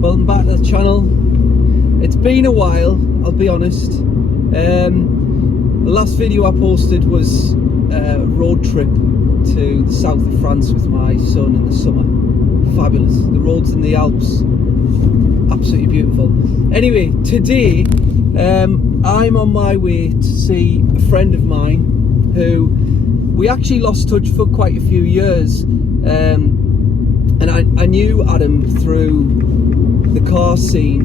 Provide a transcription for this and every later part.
welcome back to the channel. It's been a while, I'll be honest. The last video I posted was a road trip to the south of France with my son in the summer. Fabulous, the roads in the Alps, absolutely beautiful. Anyway, today I'm on my way to see a friend of mine who we actually lost touch for quite a few years. And I knew Adam through the car scene,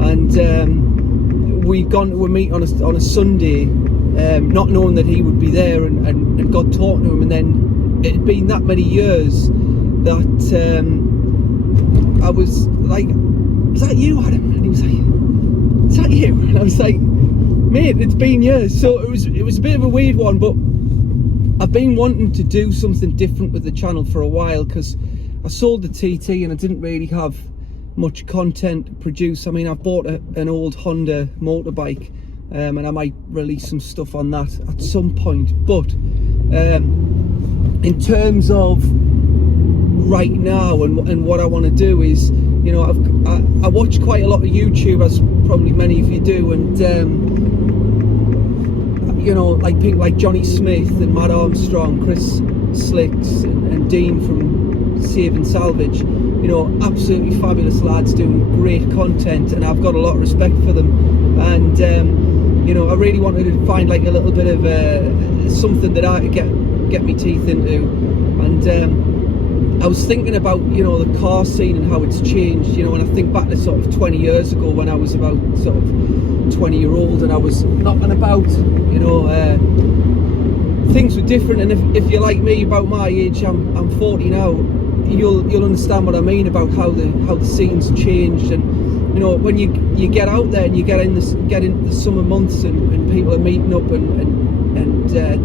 and we'd gone to a meet on a Sunday, not knowing that he would be there, and got talking to him, and then it had been that many years that I was like, "Is that you, Adam?" And he was like, "Is that you?" And I was like, "Mate, it's been years." So it was a bit of a weird one, but I've been wanting to do something different with the channel for a while, because I sold the TT and I didn't really have much content to produce. I mean, I've bought an old Honda motorbike, and I might release some stuff on that at some point. But in terms of right now and what I want to do is, you know, I watch quite a lot of YouTube, as probably many of you do, and you know, like people like Johnny Smith and Matt Armstrong, Chris Slicks and Dean from Save and Salvage, you know, absolutely fabulous lads doing great content, and I've got a lot of respect for them. And you know, I really wanted to find like a little bit of something that I could get my teeth into. And I was thinking about, you know, the car scene and how it's changed, you know, and I think back to sort of 20 years ago when I was about sort of 20-year-old and I was knocking about, you know, things were different. And if you're like me, about my age, I'm 40 now, you'll understand what I mean about how the scene's changed. And you know, when you get out there and you get into the summer months and people are meeting up and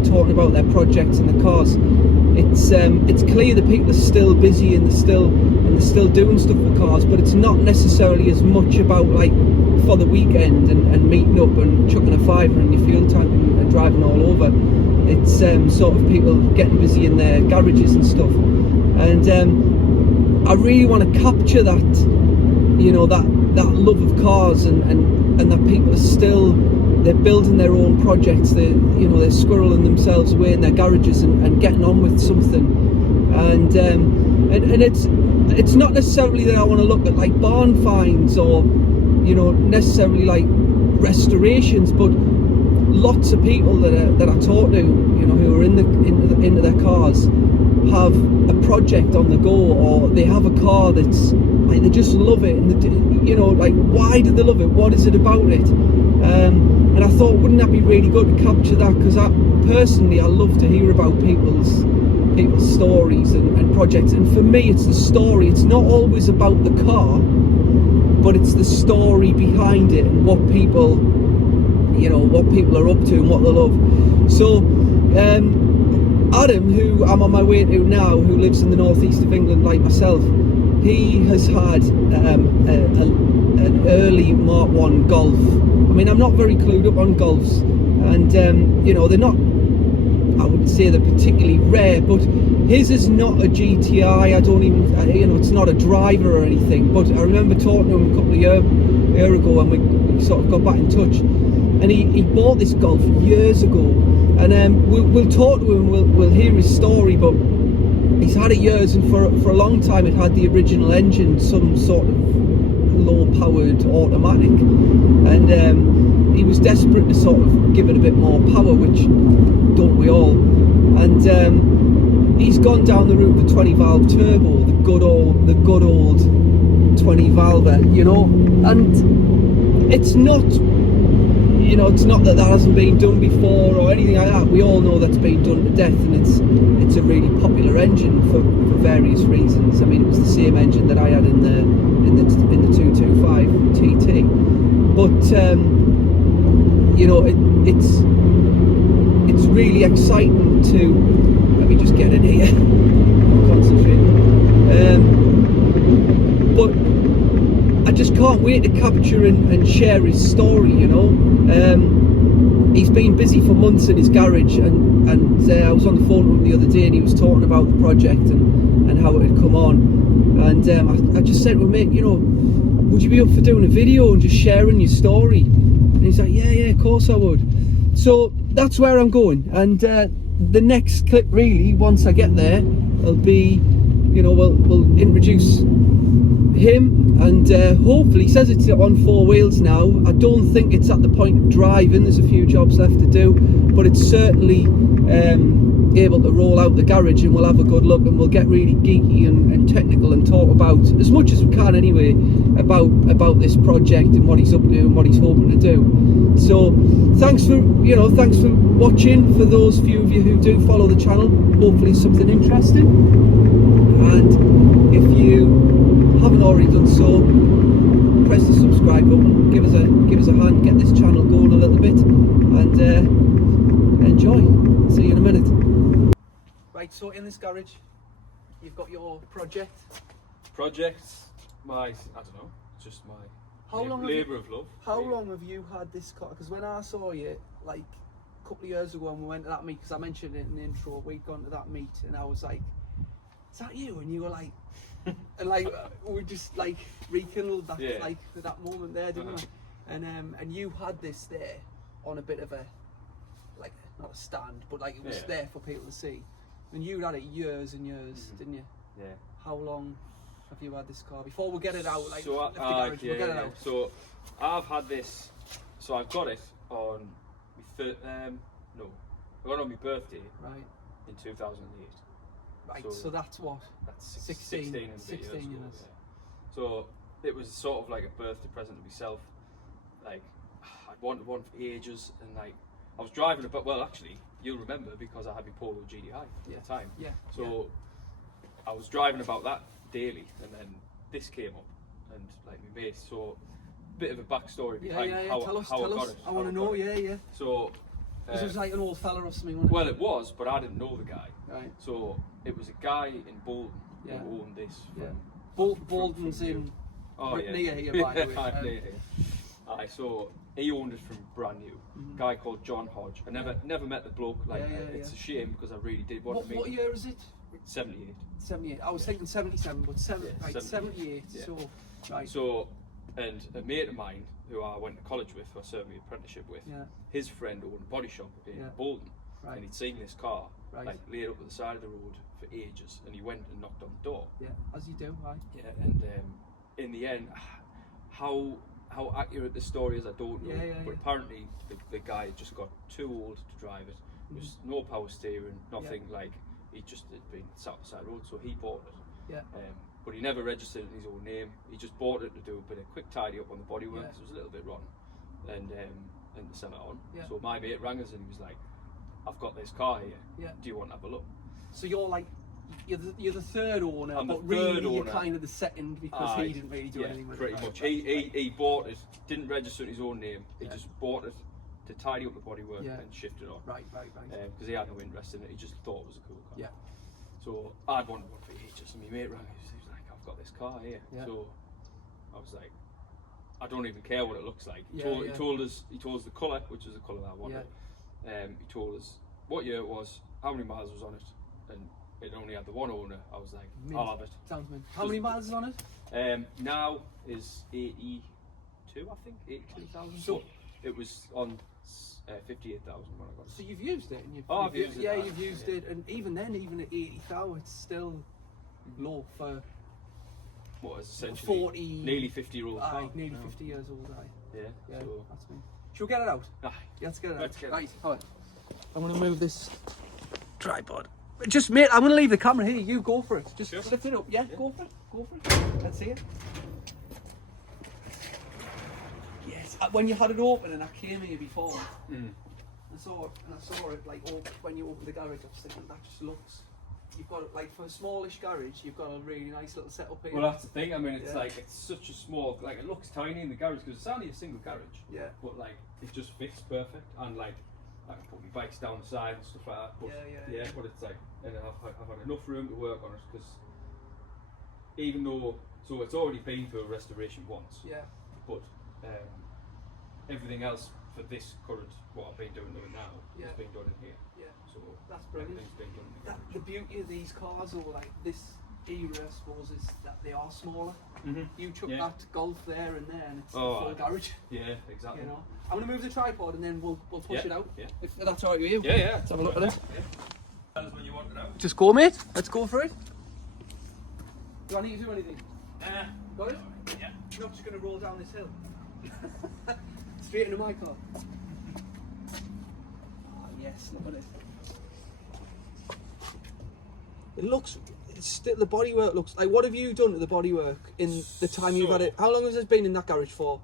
talking about their projects and the cars, it's clear that people are still busy and they're still doing stuff with cars, but it's not necessarily as much about like for the weekend and meeting up and chucking a fiver in your fuel tank and driving all over. It's sort of people getting busy in their garages and stuff. And I really want to capture that, you know, that love of cars, and that people are still, they're building their own projects, they're squirreling themselves away in their garages and getting on with something. And it's not necessarily that I want to look at like barn finds or, you know, necessarily like restorations, but lots of people that I talk to, you know, who are into their cars, have a project on the go, or they have a car that's like they just love it, and you know, like, why do they love it? What is it about it? And I thought, wouldn't that be really good to capture that? Because I love to hear about people's stories and projects. And for me, it's the story. It's not always about the car, but it's the story behind it and what people, you know, what people are up to and what they love. So Adam, who I'm on my way to now, who lives in the northeast of England like myself, he has had an early Mk1 Golf. I mean, I'm not very clued up on Golfs, and you know, they're not, I wouldn't say they're particularly rare, but his is not a GTI. I don't even, you know, it's not a driver or anything. But I remember talking to him a couple of years ago, and we sort of got back in touch, and he bought this Golf years ago. And we'll talk to him, we'll hear his story, but he's had it years, and for a long time it had the original engine, some sort of low-powered automatic, and he was desperate to sort of give it a bit more power, which don't we all? And he's gone down the route of the 20-valve turbo, the good old 20-valve, you know, and it's not, you know, it's not that hasn't been done before or anything like that. We all know that's been done to death, and it's a really popular engine for various reasons. I mean, it was the same engine that I had in the 225 TT, but you know, it's really exciting to, let me just get in here, concentrate. But I just can't wait to capture and share his story, you know. He's been busy for months in his garage, and I was on the phone with him the other day, and he was talking about the project and how it had come on. And I just said to him, mate, you know, would you be up for doing a video and just sharing your story? And he's like, yeah, of course I would. So that's where I'm going, and the next clip really, once I get there, will be, you know, we'll introduce him, and hopefully, he says it's on 4 wheels now. I don't think it's at the point of driving, there's a few jobs left to do, but it's certainly able to roll out the garage, and we'll have a good look, and we'll get really geeky and technical and talk about as much as we can anyway about this project and what he's up to and what he's hoping to do. So thanks for watching. For those few of you who do follow the channel, hopefully it's something interesting, and if you haven't already done so, press the subscribe button, give us a hand, get this channel going a little bit, and enjoy. See you in a minute. Right, so in this garage you've got your projects, I don't know, just my labour of love. How long have you had this car? Because when I saw you like a couple of years ago when we went to that meet, because I mentioned it in the intro, we'd gone to that meet, and I was like, is that you? And you were like, and like we just like rekindled that like that moment there, didn't we? And you had this there on a bit of a, like, not a stand, but like it was there for people to see, and you had it years and years, didn't you? Yeah. How long have you had this car? Before we get it out, like, so lift the garage, we'll get it out. So I've had this, so I've got it on my I got it on my birthday, right, in 2008. Right, so that's what? That's 16 years. Yeah. So it was sort of like a birthday present to myself. Like, I'd wanted one for ages, and like, I was driving about, well actually, you'll remember because I had my Polo GDI at the time. Yeah. So I was driving about that daily, and then this came up, and like my mate, so bit of a backstory behind how I got it. I want to know, So it was like an old fella or something, wasn't it? Well, it was, but I didn't know the guy. Right. So it was a guy in Bolton who owned this. Bolton's in near here, by the way. Aye, so he owned it from brand new. A guy called John Hodge. I never met the bloke. Like, it's a shame because I really did want to meet him. What year is it? 78. 78. I was thinking 77, but 78. Yeah. So, right. So, and a mate of mine who I went to college with, who I served my apprenticeship with, his friend owned a body shop in Bolton, and he'd seen this car like laid up at the side of the road for ages, and he went and knocked on the door. Yeah, as you do, right? Yeah, and in the end, how accurate the story is, I don't know. But apparently the guy had just got too old to drive it. There was no power steering, nothing. Like, he just had been sat beside the road, so he bought it. But he never registered it in his own name. He just bought it to do a bit of quick tidy up on the bodywork. It was a little bit rotten, and to sell it on. So my mate rang us and he was like, "I've got this car here. Do you want to have a look?" So you're like, you're the third owner, I'm the but really third owner. You're kind of the second because he didn't really do anything with it. Pretty much. He bought it, didn't register in his own name. He just bought it to tidy up the bodywork and shift it on. Right. Because he had no interest in it. He just thought it was a cool car. Yeah. So I'd wanted one for ages, and my mate rang us. He was like, "I've got this car here." So I was like, I don't even care what it looks like. He told us the colour, which is the colour that I wanted. He told us what year it was, how many miles was on it, and it only had the one owner. I was like, I'll have it. Sounds mint. How many miles is on it? Now is 82, I think, 82,000. So it was on 58,000 when I got it. So you've used it, and I've used it. Yeah, you've used it, and even then, even at 80,000, it's still low for what is essentially 40, nearly 50-year-old car. Nearly 50 years old. Yeah. So that's me. Shall we get it out? Aye. Yeah, let's get it out. Let's get right. All right. I'm going to move this tripod. Just, mate, I'm going to leave the camera here. You go for it. Just lift it up. Yeah, go for it. Go for it. Let's see it. Yes. When you had it open, and I came here before, I saw it like when you opened the garage. I was thinking that just looks. You've got it, like, for a smallish garage, you've got a really nice little setup here. Well, that's the thing. I mean, it's like, it's such a small, like, it looks tiny in the garage because it's only a single garage. Yeah. But like, it just fits perfect, and like, I can put my bikes down the side and stuff like that. But, but it's like, and I've had enough room to work on it because even though, so it's already been for a restoration once. Yeah. But everything else for this current, what I've been doing now, has been done in here. Yeah. So that's brilliant. Everything's been done in the garage. The beauty of these cars, or like this era, I suppose, is that they are smaller. You chuck Yeah. that Golf there, and it's a Oh, full garage. Yeah, exactly. You know, I'm gonna move the tripod and then we'll push it out. Yeah. If that's alright with you. Yeah, yeah. Let's have a look at it. Depends when you want it out. Just go, mate. Let's go for it. Do I need to do anything? Got it? Yeah. I'm not just gonna roll down this hill. Straight into my car. Oh, yes, look at it. It looks. It's still, the bodywork looks like. What have you done to the bodywork in the time you've had it? How long has it been in that garage for?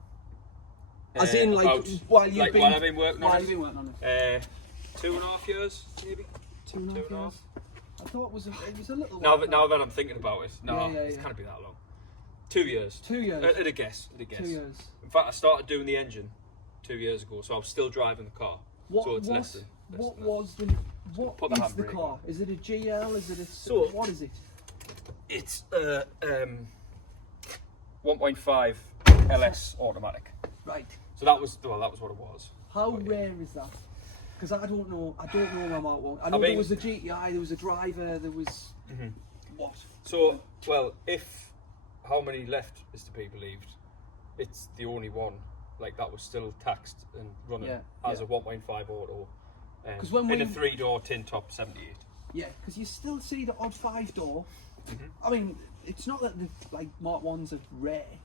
As in, like, while you've like been while I've been working on while it. you've been working on it. 2.5 years, maybe. 2.5 2.5. years. I thought it was a little. Now while. now that I'm thinking about it, no, Yeah. it can't be that long. 2 years. 2 years. At a guess. 2 years. In fact, I started doing the engine 2 years ago, so I was still driving the car. What so it's was less than. what Put the is the handbrake car? Is it a GL? Is it a So- what is it? It's 1.5 LS automatic. Right. So that was what it was. How But, rare is that? Because I don't know my Mark 1. I know I mean- there was a GTI, there was a driver, there was what? So, well, if how many left is to be believed, it's the only one like that was still taxed and running as a 1.5 auto. 'Cause when in a we- 3-door tin top 78. Yeah, because you still see the odd 5-door. I mean, it's not that the like Mark 1s are rare.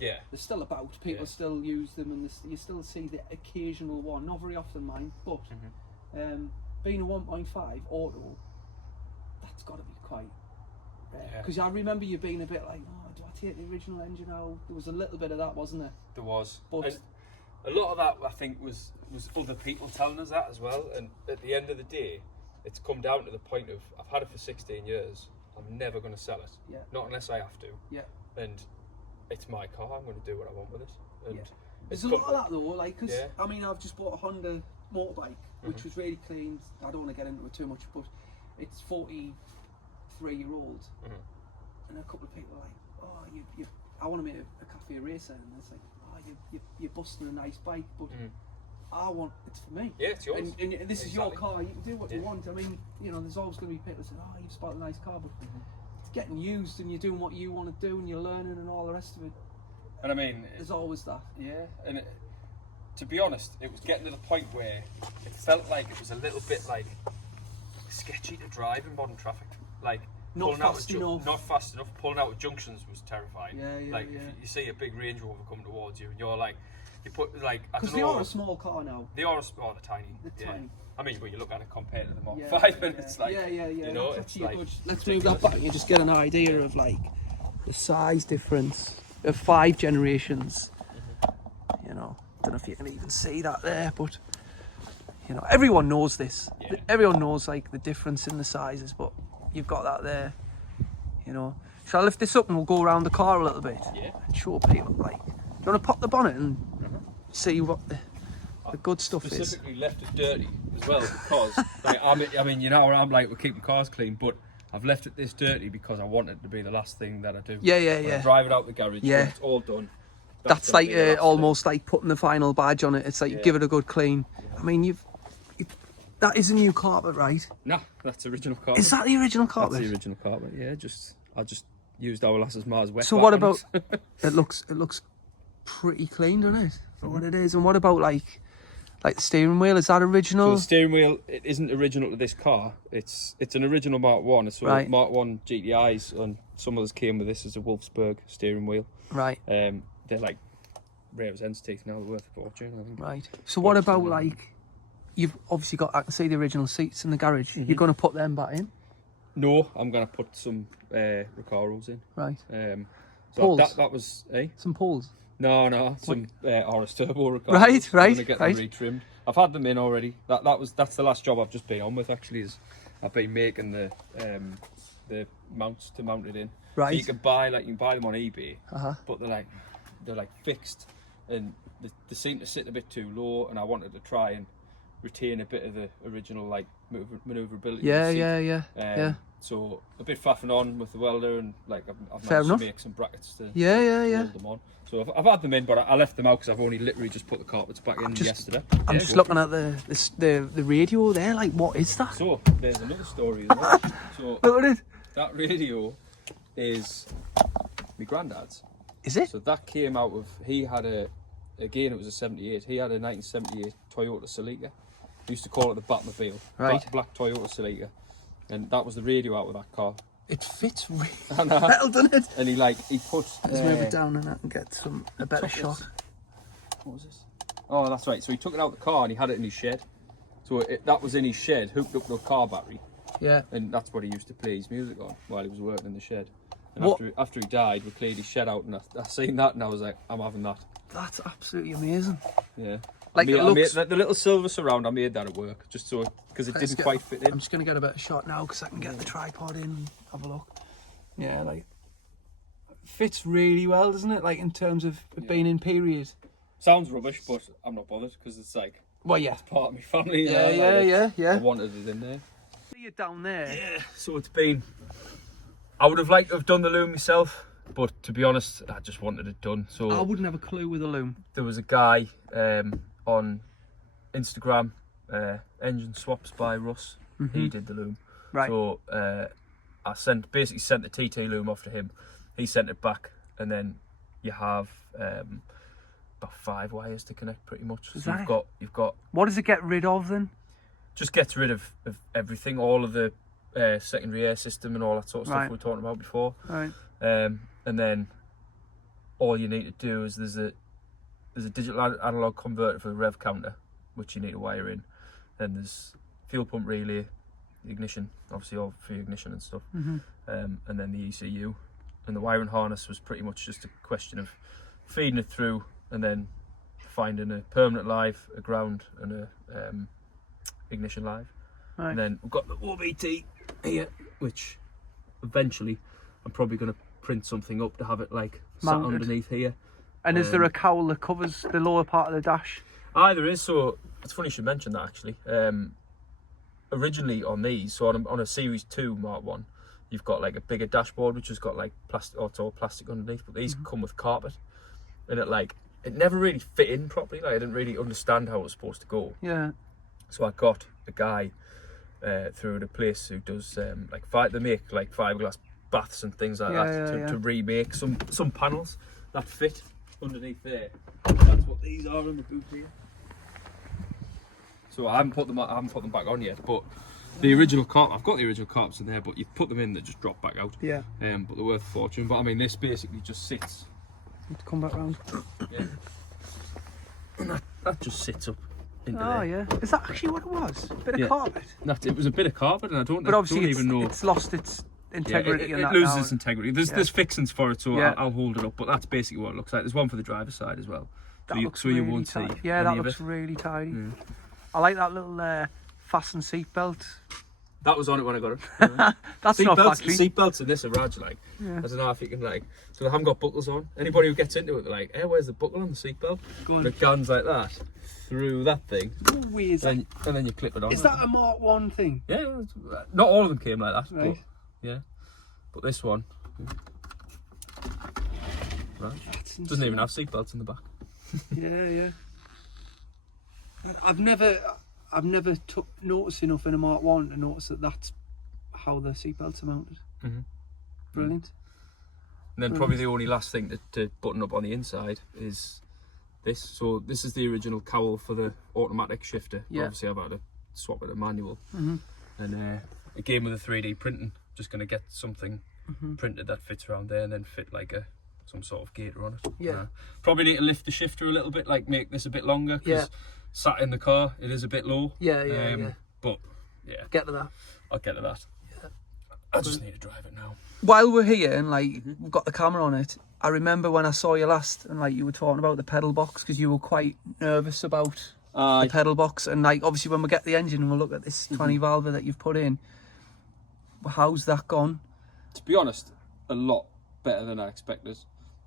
Yeah. They're still about. People still use them, and you still see the occasional one. Not very often, mind. But being a 1.5 auto, that's got to be quite rare. Because I remember you being a bit like, oh, do I take the original engine out? There was a little bit of that, wasn't there? There was. But and a lot of that, I think, was other people telling us that as well. And at the end of the day, it's come down to the point of I've had it for 16 years. I'm never going to sell it. Yeah. Not unless I have to. Yeah. And it's my car. I'm going to do what I want with it. And there's a lot of that though. Like, because I mean, I've just bought a Honda motorbike, which was really clean. I don't want to get into it too much, but it's 43-year-old, and a couple of people are like, oh, you I want to make a cafe racer, and it's like, oh, you're busting a nice bike, but I want it's for me. Yeah, it's yours. And this is your car. You can do what you want. I mean, you know, there's always going to be people that say, oh, you've spotted a nice car, but it's getting used, and you're doing what you want to do, and you're learning, and all the rest of it. And I mean, there's always that. Yeah, and to be honest, it was getting to the point where it felt like it was a little bit like sketchy to drive in modern traffic. Like not fast enough. Not fast enough. Pulling out of junctions was terrifying. Like yeah. if you see a big Range Rover coming towards you, and you're like, you put like because they are a small car now. They are they're tiny. They're tiny. I mean, when you look at it compared to the Mark 5, and it's like, you know, it's like good. Let's move that back and you just get an idea of like the size difference of 5 generations. You know, don't know if you can even see that there, but you know, everyone knows this. Everyone knows like the difference in the sizes, but you've got that there. You know, shall I lift this up and we'll go around the car a little bit? Yeah. And show people like. Do you want to pop the bonnet and see what the good stuff is? Specifically left it dirty as well because like, I mean, you know, I'm like, we're keeping cars clean, but I've left it this dirty because I want it to be the last thing that I do. Yeah. I drive it out the garage. Yeah. It's all done. That's like almost like putting the final badge on it. It's like you give it a good clean. I mean, that is a new carpet, right? No, that's original carpet. Is that the original carpet? That's the original carpet. Yeah, I just used our lasses Mars wet. So what about? It looks pretty clean, doesn't it? For what it is. And what about like the steering wheel? Is that original? So the steering wheel, it isn't original to this car. It's an original Mark 1. It's Mark 1 GTIs, and some of us came with this as a Wolfsburg steering wheel. Right. They're like rare as hen's teeth now. They're worth a fortune, I think. Right. So what about like? You've obviously got. I can see the original seats in the garage. You're going to put them back in? No, I'm going to put some Recaros in. Right. So poles? that was some poles. No, some RS Turbo Recaros. Right. I'm gonna get them retrimmed. I've had them in already. That's the last job I've just been on with actually. Is I've been making the mounts to mount it in. Right. So you can buy them on eBay, but they're like fixed, and they seem to sit a bit too low. And I wanted to try and retain a bit of the original like manoeuvrability. Yeah. So a bit faffing on with the welder, and like I've Fair managed enough. to make some brackets to Yeah. hold them on. So I've had them in, but I left them out because I've only literally just put the carpets back in yesterday. I'm just looking at the radio there. Like, what is that? So there's another story as well. So Look at it. that radio is my granddad's. Is it? So that came out of, he had again it was a 78, he had a 1978 Toyota Celica. We used to call it the Batmobile. Right. Black Toyota Celica. And that was the radio out of that car. It fits really well, doesn't it? And he put... Let's move it down and I can get a better shot. What was this? Oh, that's right. So he took it out of the car and he had it in his shed. So that was in his shed, hooked up to a car battery. Yeah. And that's what he used to play his music on while he was working in the shed. And after he died, we cleared his shed out, and I seen that, and I was like, I'm having that. That's absolutely amazing. Yeah. Like I made the little silver surround, I made that at work, just so, because it didn't quite fit in. I'm just going to get a better shot now, because I can get the tripod in and have a look. Yeah, like, fits really well, doesn't it? Like, in terms of being in period. Sounds rubbish, but I'm not bothered, because it's like, well, yeah, it's part of my family. Yeah. I wanted it in there. See you down there. Yeah, so it's been... I would have liked to have done the loom myself, but to be honest, I just wanted it done. So I wouldn't have a clue with a loom. There was a guy on Instagram, Engine Swaps by Russ. He did the loom. Right. So I basically sent the TT loom off to him. He sent it back, and then you have about 5 wires to connect, pretty much. So you've got. What does it get rid of then? Just gets rid of everything, all of the secondary air system and all that sort of stuff we were talking about before. Right. And then all you need to do is there's a digital analog converter for the rev counter, which you need to wire in. Then there's fuel pump relay, ignition, obviously all for ignition and stuff. And then the ECU. And the wiring harness was pretty much just a question of feeding it through and then finding a permanent live, a ground, and a ignition live. Right. And then we've got the OBT here, which eventually I'm probably going to print something up to have it like mounted sat underneath here. And is there a cowl that covers the lower part of the dash? There is. So it's funny you should mention that actually. Originally on these, so on a Series 2 Mark 1, you've got like a bigger dashboard which has got like plastic, or it's all plastic underneath, but these come with carpet, and it never really fit in properly. Like I didn't really understand how it was supposed to go. Yeah. So I got a guy through the place who does they make like fiberglass baths and things like that to remake some panels that fit underneath there. That's what these are in the boot here. So I haven't put them back on yet, but the original I've got the original carpets in there, but you put them in, they just drop back out. Yeah. But they're worth a fortune. But I mean, this basically just sits. Need to come back round. Yeah. And that just sits up. There. Yeah. Is that actually what it was? A bit of carpet? It was a bit of carpet, and I don't even know. It's lost its integrity. Yeah, it loses its integrity. There's fixings for it, so I'll hold it up. But that's basically what it looks like. There's one for the driver's side as well. So you won't see. Yeah, that looks really tidy. Yeah. I like that little fasten seat belt. That was on it when I got it. Yeah. That's not factory. Seat belts in this are raj, like. Yeah. I don't know if you can so they haven't got buckles on. Anybody who gets into it, they're like, hey, where's the buckle on the seat belt? And it guns like that through that thing. How weird is that? And then you clip it on. Is that a Mark 1 thing? Yeah, not all of them came like that. Right. But, yeah. But this one, right, doesn't even have seat belts in the back. Yeah. I've never noticed enough in a Mark 1 to notice that that's how the seat belts are mounted. Brilliant. And then probably the only last thing to button up on the inside is this. So this is the original cowl for the automatic shifter. Yeah. Obviously I've had to swap it to manual. And again with the 3D printing, just going to get something printed that fits around there and then fit like some sort of gator on it. Yeah. Probably need to lift the shifter a little bit, like make this a bit longer. Yeah. Sat in the car, it is a bit low. Yeah. But yeah. Get to that. I'll get to that. Yeah. I just need to drive it now. While we're here and we've got the camera on it, I remember when I saw you last and you were talking about the pedal box because you were quite nervous about the pedal box, and obviously when we get the engine and we'll look at this 20 valve that you've put in, how's that gone? To be honest, a lot better than I expected.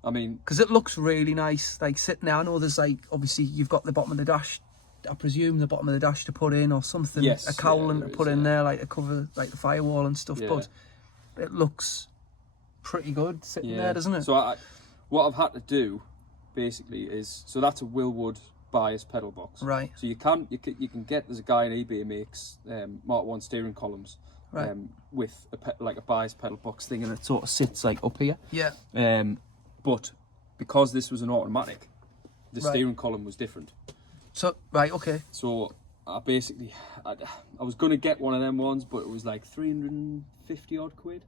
I mean, because it looks really nice, sitting there. I know there's obviously you've got the bottom of the dash, I presume the bottom of the dash to put in or something, a cowling to put in there, to cover the firewall and stuff, but it looks pretty good sitting there, doesn't it? So what I've had to do basically is, so that's a Willwood bias pedal box, right? So you can get, there's a guy on eBay who makes Mark 1 steering columns Right. With like a bias pedal box thing, and it sort of sits like up here. Yeah. But because this was an automatic, the steering column was different. So okay. So I basically, I was gonna get one of them ones, but it was like 350 odd quid,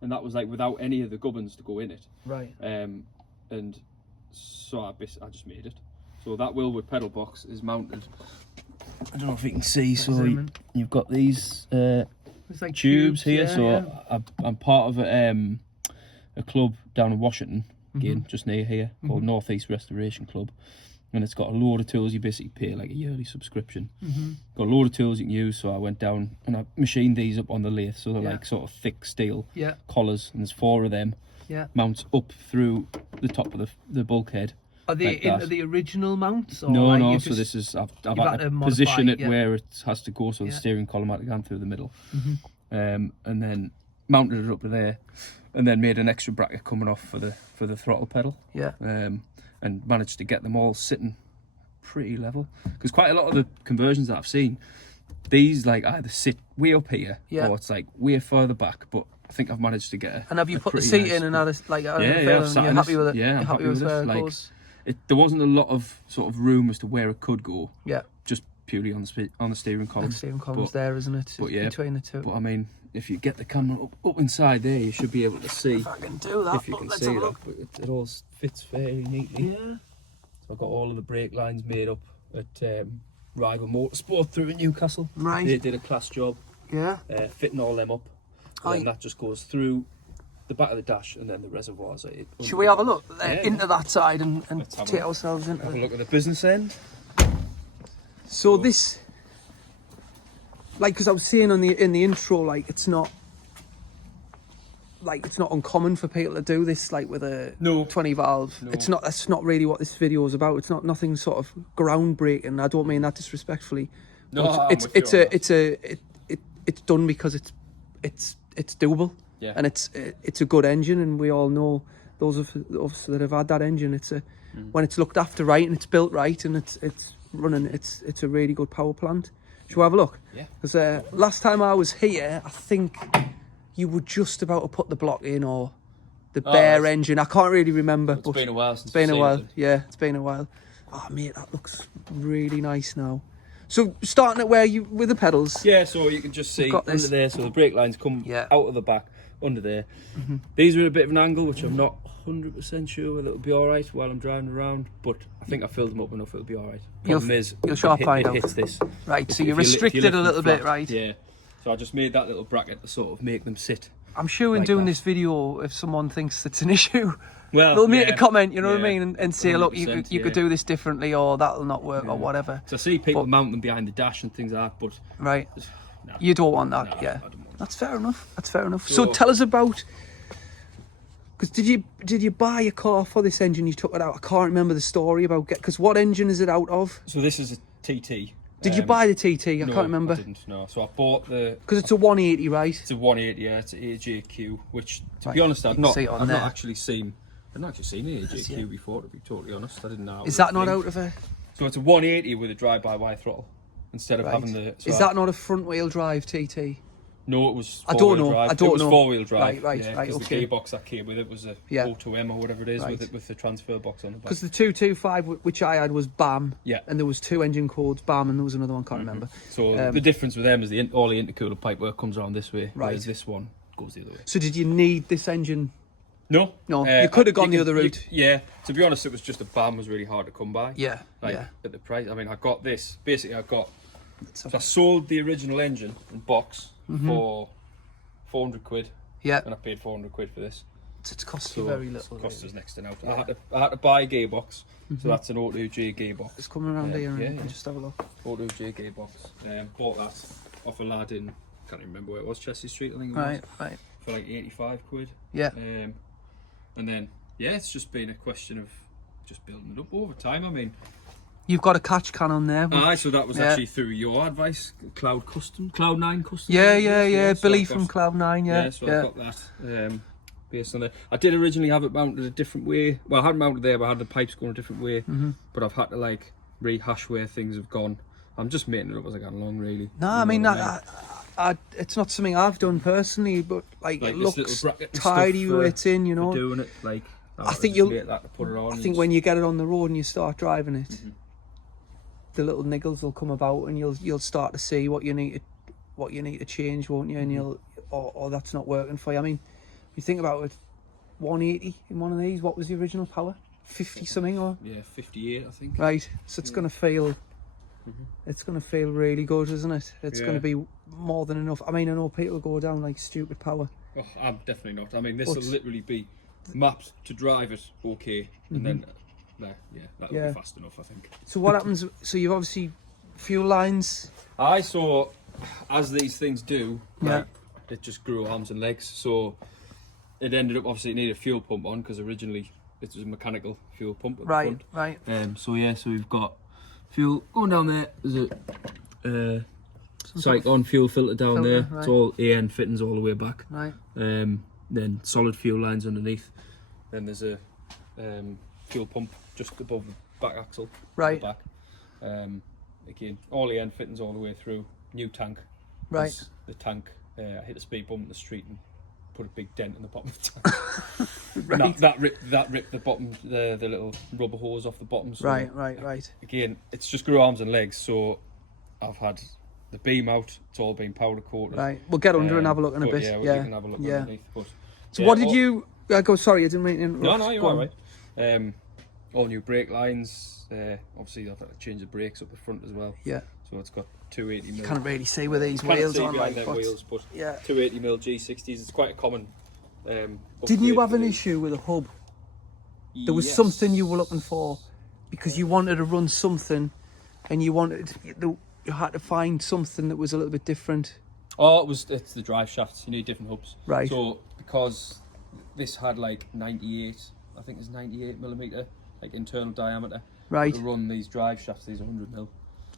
and that was like without any of the gubbins to go in it. Right. And so I just made it. So that Wilwood pedal box is mounted. I don't know if you can see. So you've got these like tubes here. Yeah, so I'm part of a club down in Washington, again, just near here, called Northeast Restoration Club. And it's got a load of tools. You basically pay like a yearly subscription. Got a load of tools you can use. So I went down and I machined these up on the lathe. So they're like sort of thick steel collars, and there's 4 of them. Yeah. Mounts up through the top of the bulkhead. Are they into the original mounts? Or no, like no. So this is I've had to position it where it has to go. So the steering column had to go through the middle, and then mounted it up to there, and then made an extra bracket coming off for the throttle pedal. Yeah. And managed to get them all sitting pretty level, because quite a lot of the conversions that I've seen, these like either sit way up here or it's like way further back. But I think I've managed to get a. And have you put the seat in and had a like? You're happy with it? Yeah, you're happy with where it goes? There wasn't a lot of sort of room as to where it could go. Yeah. Just purely on the steering column. The steering column's there, isn't it? But yeah, between the two. But I mean, if you get the camera up inside there, you should be able to see. If I can do that. If you can see that, but it all fits very neatly. Yeah. So I've got all of the brake lines made up at Rival Motorsport through in Newcastle. Right. They did a class job. Yeah. Fitting all them up. And then that just goes through the back of the dash, and then the reservoirs. Should we have a look into that side and take ourselves into have a look at the business end? So this, like, because I was saying in the intro, like it's not uncommon for people to do this, like with a 20 valve. No. That's not really what this video is about. It's nothing sort of groundbreaking. I don't mean that disrespectfully. No, it's done because it's doable. Yeah. And it's a good engine, and we all know, those of us that have had that engine, when it's looked after right and it's built right and it's running, it's a really good power plant. Should we have a look? Yeah. Because last time I was here, I think you were just about to put the block in, or the bare engine. I can't really remember. It's been a while since. It's been a while. Yeah, it's been a while. Oh mate, that looks really nice now. So starting at where you with the pedals. Yeah, so you can just see under there. So the brake lines come out of the back under there. These are at a bit of an angle, which I'm not 100% sure whether it'll be all right while I'm driving around, but I think I filled them up enough. It'll be all right. Problem is, you'll sure find out. Hits this. Right, so you're restricted a little bit, right? Yeah. So I just made that little bracket to sort of make them sit. I'm sure in doing this video, if someone thinks it's an issue, well, they'll make a comment, you know what I mean, and say, look, you could do this differently, or that'll not work, or whatever. So I see people mount them behind the dash and things like that, but right, you don't want that. No, yeah, that's fair enough. That's fair enough. So tell us about. Because did you buy a car for this engine? You took it out. I can't remember the story about because what engine is it out of? So this is a TT. Did you buy the TT? I can't remember. I didn't. No. So I bought the. Because it's a 180, right? It's a 180. Yeah, it's an AJQ. Which, to be honest, I've not actually seen an AJQ before. To be totally honest, I didn't know. Is that not out of a? So it's a 180 with a drive-by-wire throttle instead of having the. So is that not a front-wheel drive TT? No, it was. I don't know. Drive. I don't know. It was four-wheel drive. Right. Okay. The gearbox that came with it was a O2M or whatever it is with the transfer box on the back. Because the 225, which I had, was BAM. Yeah. And there was 2 engine codes, BAM, and there was another one, can't remember. So the difference with them is all the intercooler pipework comes around this way, whereas this one goes the other way. So did you need this engine? No. You could have gone the other route. To be honest, it was just a BAM was really hard to come by. Yeah. At the price. I mean, I got this. Basically, so I sold the original engine and box for 400 quid. Yeah. And I paid 400 quid for this. It's cost you very little. It cost us next to nothing. I had to buy a gearbox. So that's an O2J gearbox. It's coming around here and just have a look. O2J gearbox. Bought that off a lad in, can't even remember where it was, Chelsea Street, I think it was. Right. For like 85 quid. Yeah. And then, it's just been a question of just building it up over time. I mean, you've got a catch can on there. So that was actually through your advice, Cloud9 Custom. Yeah. Billy from Cloud9, Yeah, so I got that based on that. I did originally have it mounted a different way. Well, I hadn't mounted there, but I had the pipes going a different way. But I've had to rehash where things have gone I'm just making it up as I go along, really. No, I mean, it's not something I've done personally, but like it looks tidy where it's in, you know. Doing it, like, I think you'll. That to put it on. I think when you get it on the road and you start driving it, the little niggles will come about, and you'll start to see what you need to change, won't you? And you'll, or that's not working for you. I mean, you think about it, 180 in one of these. What was the original power? 50 something, or 58, I think. Right, so it's gonna feel. It's gonna feel really good, isn't it? It's gonna be more than enough. I mean, I know people go down like stupid power. Oh, I'm definitely not. I mean, this will literally be mapped to drive it okay, and then that'll be fast enough, I think. So what happens? So you've obviously fuel lines. I saw, as these things do, it just grew arms and legs. So it ended up, obviously it needed a fuel pump on, because originally it was a mechanical fuel pump at the front. Right. So we've got fuel going down there. There's a Cyclone fuel filter down there. Right. It's all AN fittings all the way back. Right. Then solid fuel lines underneath. Then there's a fuel pump just above the back axle. Right. The back. Again, all AN fittings all the way through. New tank. Right. The tank. I hit a speed bump in the street and put a big dent in the bottom of the tank. Right. That ripped the bottom, the little rubber hose off the bottom. So right. Again, it's just grew arms and legs. So I've had the beam out. It's all been powder coated. Right. We'll get under and have a look in a bit. Yeah, we can have a look underneath. But, so what did you? Sorry, I didn't mean to interrupt. No, you're all right. All new brake lines. Obviously, I've had to change the brakes up the front as well. Yeah. So it's got 280 mil. You can't really see with these wheels on, like, wheels, but 280 mil G60s. It's quite a common. Didn't you have an issue with a hub? There was something you were looking for, because you wanted to run something, and you had to find something that was a little bit different. Oh, it's the drive shafts. You need different hubs. Right. So because this had like 98, I think it's 98 millimeter, like internal diameter. Right. To run these drive shafts, these 100 mil.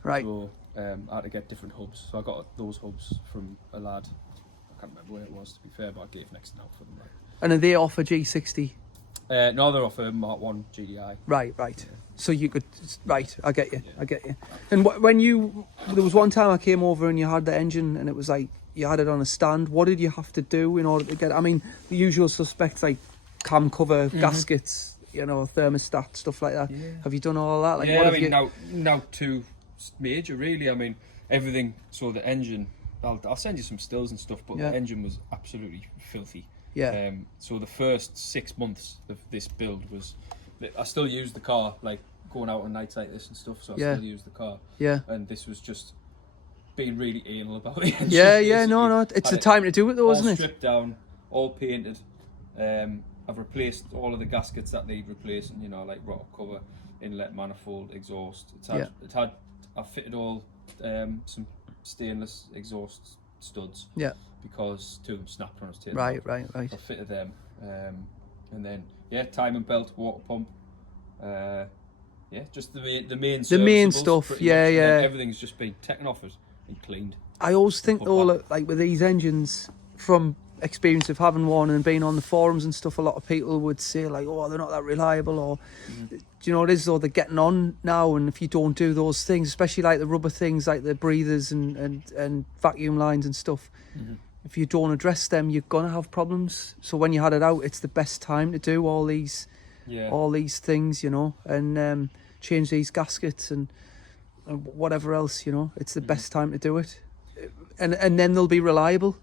Right. So I had to get different hubs. So I got those hubs from a lad. I can't remember where it was, to be fair, but I gave next to now for them. Like. And are they off a G60? No, they're off a Mk1 GDI. Right. Yeah. So you could, right, I get you. And there was one time I came over and you had the engine and it was like, you had it on a stand. What did you have to do in order to get, I mean, the usual suspects like cam cover, gaskets, thermostat, stuff like that. Yeah. Have you done all that? Like, now too major, really. I mean, everything, so the engine, I'll send you some stills and stuff, but the engine was absolutely filthy. Yeah. So the first 6 months of this build was, I still use the car, like going out on nights like this and stuff, so I still use the car. Yeah. And this was just being really anal about the engine. Yeah, no, it's the time to do it though, isn't it? All stripped down, all painted. I've replaced all of the gaskets that need replacing, like rotor cover, inlet, manifold, exhaust. I've fitted all some stainless exhaust studs. Yeah. Because two of them snapped when I was taking them off. Right. I fitted them, and then timing belt, water pump, just the main stuff. Everything's just been taken off it and cleaned. I always think though, like with these engines, from experience of having one and being on the forums and stuff, a lot of people would say like, oh, they're not that reliable, or do you know what it is, or they're getting on now, and if you don't do those things, especially like the rubber things like the breathers and vacuum lines and stuff, if you don't address them, you're gonna have problems. So when you had it out, it's the best time to do all these things, and change these gaskets and whatever else, it's the best time to do it, and then they'll be reliable.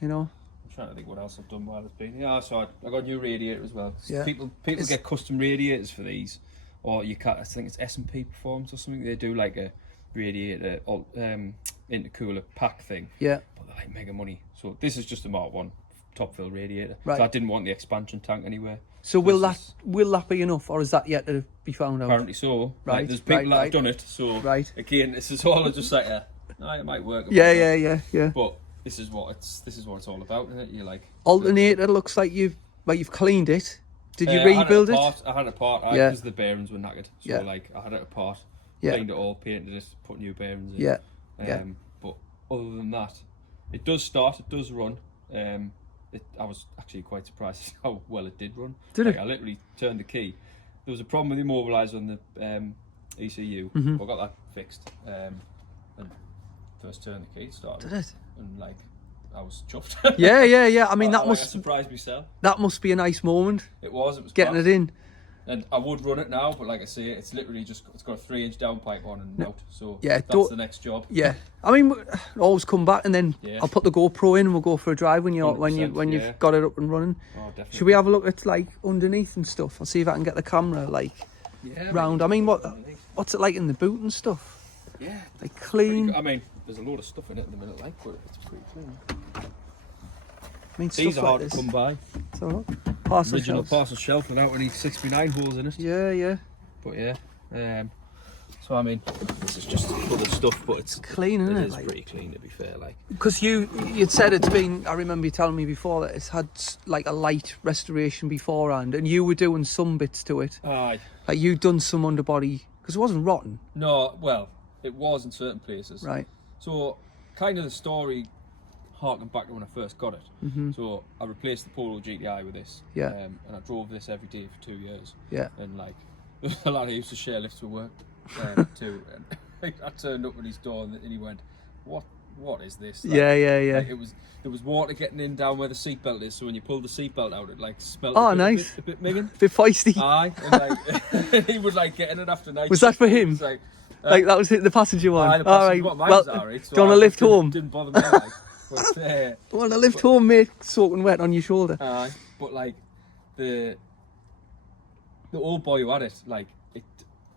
I'm trying to think what else I've done while it's been. So I got a new radiator as well. People get custom radiators for these, or you can't. I think it's S&P Performance or something. They do like a radiator intercooler pack thing. Yeah. But they're like mega money. So this is just a Mk1 top fill radiator. Right. So I didn't want the expansion tank anywhere. So will that be enough, or is that yet to be found out? Apparently so. Right. Like, there's people that have done it. So again, this is all just like it might work. Yeah. But this is what it's all about, isn't it? You like alternator. Looks like you've cleaned it. Did you rebuild it? I had it apart. Because the bearings were knackered. So I had it apart. Cleaned it all, painted it, put new bearings in. But other than that, it does start. It does run. I was actually quite surprised how well it did run. Did it? I literally turned the key. There was a problem with the immobiliser on the ECU. I got that fixed. And first turn the key started. Did it? And like, I was chuffed. Yeah. I mean, that I must surprise myself. That must be a nice moment. It was getting class. it in. And I would run it now, but like I say, it's literally just, it's got a 3-inch downpipe on and out. So yeah, that's the next job. Yeah, I mean, always come back and then I'll put the GoPro in and we'll go for a drive when you've got it up and running. Oh, definitely. Should we have a look at like underneath and stuff? I'll see if I can get the camera like round. I mean, what's it like in the boot and stuff? Yeah, like clean. I mean, there's a load of stuff in it at the minute, like, but it's pretty clean. I mean, these stuff are like hard this. to come by. So parcel Original shelves. parcel shelf without any 6x9 holes in it. Yeah. But yeah, so I mean, this is just other stuff, but it's clean, isn't it? It is like, pretty clean, to be fair. Like, because you'd said it's been. I remember you telling me before that it's had like a light restoration beforehand, and you were doing some bits to it. aye. Like you'd done some underbody because it wasn't rotten. No, well, it was in certain places. Right. So, kind of the story harking back to when I first got it. So I replaced the Polo GTI with this. Yeah. And I drove this every day for 2 years. Yeah. And like, a lot of used to share lifts for work too. And I turned up at his door and he went, "What is this?" Like, Yeah. Like, there was water getting in down where the seatbelt is. So when you pulled the seatbelt out, it like smelled. Nice. A bit migging. Bit feisty. Aye. And like, he would like get in it after night. Was that for him? It's like that was the passenger one. Aye, the passenger one. Mine Well, was alright, so do you want to lift home? Didn't bother me. Like, but, want to lift home, mate? Soaking wet on your shoulder. Aye, but like the old boy who had it, like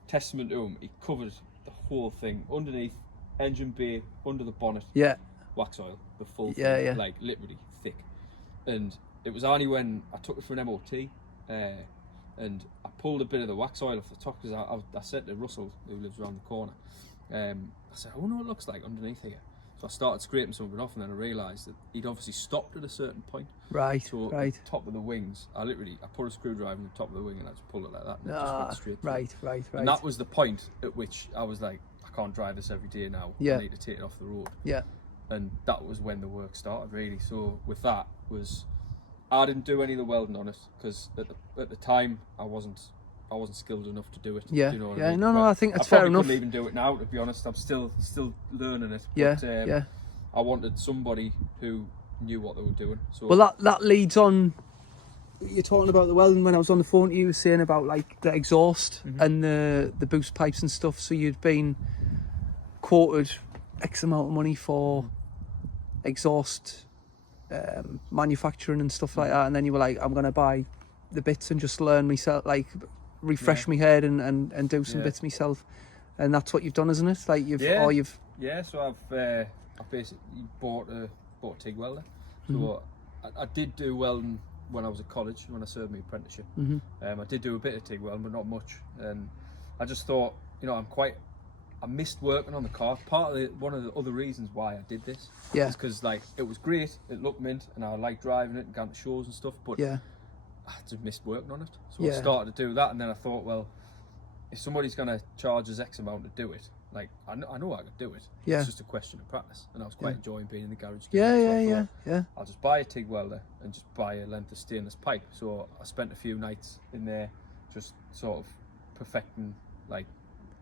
testament to him, he covered the whole thing underneath, engine bay, under the bonnet. Yeah. Wax oil, the full thing, yeah. like literally thick. And it was only when I took it for an MOT, and I pulled a bit of the wax oil off the top because I said to Russell, who lives around the corner, I said, I wonder what it looks like underneath here. So I started scraping something off, and then I realised that he'd obviously stopped at a certain point. Right, so right. At the top of the wings, I put a screwdriver in the top of the wing and I just pulled it like that. And it just went straight through. Right. And that was the point at which I was like, I can't drive this every day now. Yeah. I need to take it off the road. Yeah. And that was when the work started, really. So with that I didn't do any of the welding on it because at the time I wasn't skilled enough to do it. Yeah. You know what yeah. I mean? No, I think that's fair enough. I couldn't even do it now, to be honest. I'm still learning it. Yeah. But, yeah. I wanted somebody who knew what they were doing. So well, that leads on. You're talking about the welding. When I was on the phone to you, were saying about like the exhaust and the boost pipes and stuff. So you'd been quoted X amount of money for exhaust manufacturing and stuff like that, and then you were like, I'm gonna buy the bits and just learn myself, like refresh my head and do some bits myself. And that's what you've done, isn't it? Like you've So I've basically bought a TIG welder. So I did do welding when I was at college, when I served my apprenticeship. I did do a bit of TIG welding, but not much. And I just thought, I missed working on the car. One of the other reasons why I did this is because like it was great, it looked mint, and I liked driving it and going to shows and stuff. But I just missed working on it. So I started to do that, and then I thought, well, if somebody's going to charge us X amount to do it, like I know I could do it. It's just a question of practice, and I was quite enjoying being in the garage. Yeah. I'll just buy a TIG welder and just buy a length of stainless pipe. So I spent a few nights in there, just sort of perfecting like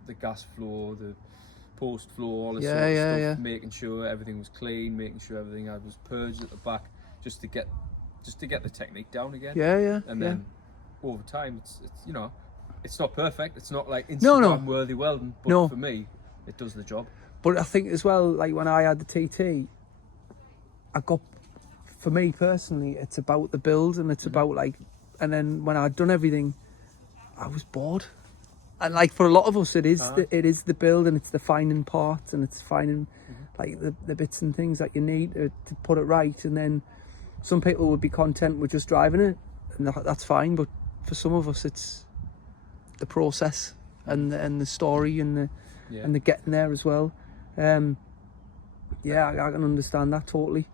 the gas flow, the post flow, all this sort of stuff, making sure everything was clean, making sure everything I was purged at the back, just to get the technique down again. And then over time, it's it's not perfect. It's not like Instagram worthy welding, but for me, it does the job. But I think as well, like when I had the TT, for me personally, it's about the build, and it's about like, and then when I'd done everything, I was bored. And like for a lot of us, it is the build, and it's the finding parts, and it's finding like the bits and things that you need to put it right. And then some people would be content with just driving it, and that's fine. But for some of us, it's the process and the story and the getting there as well. I can understand that totally.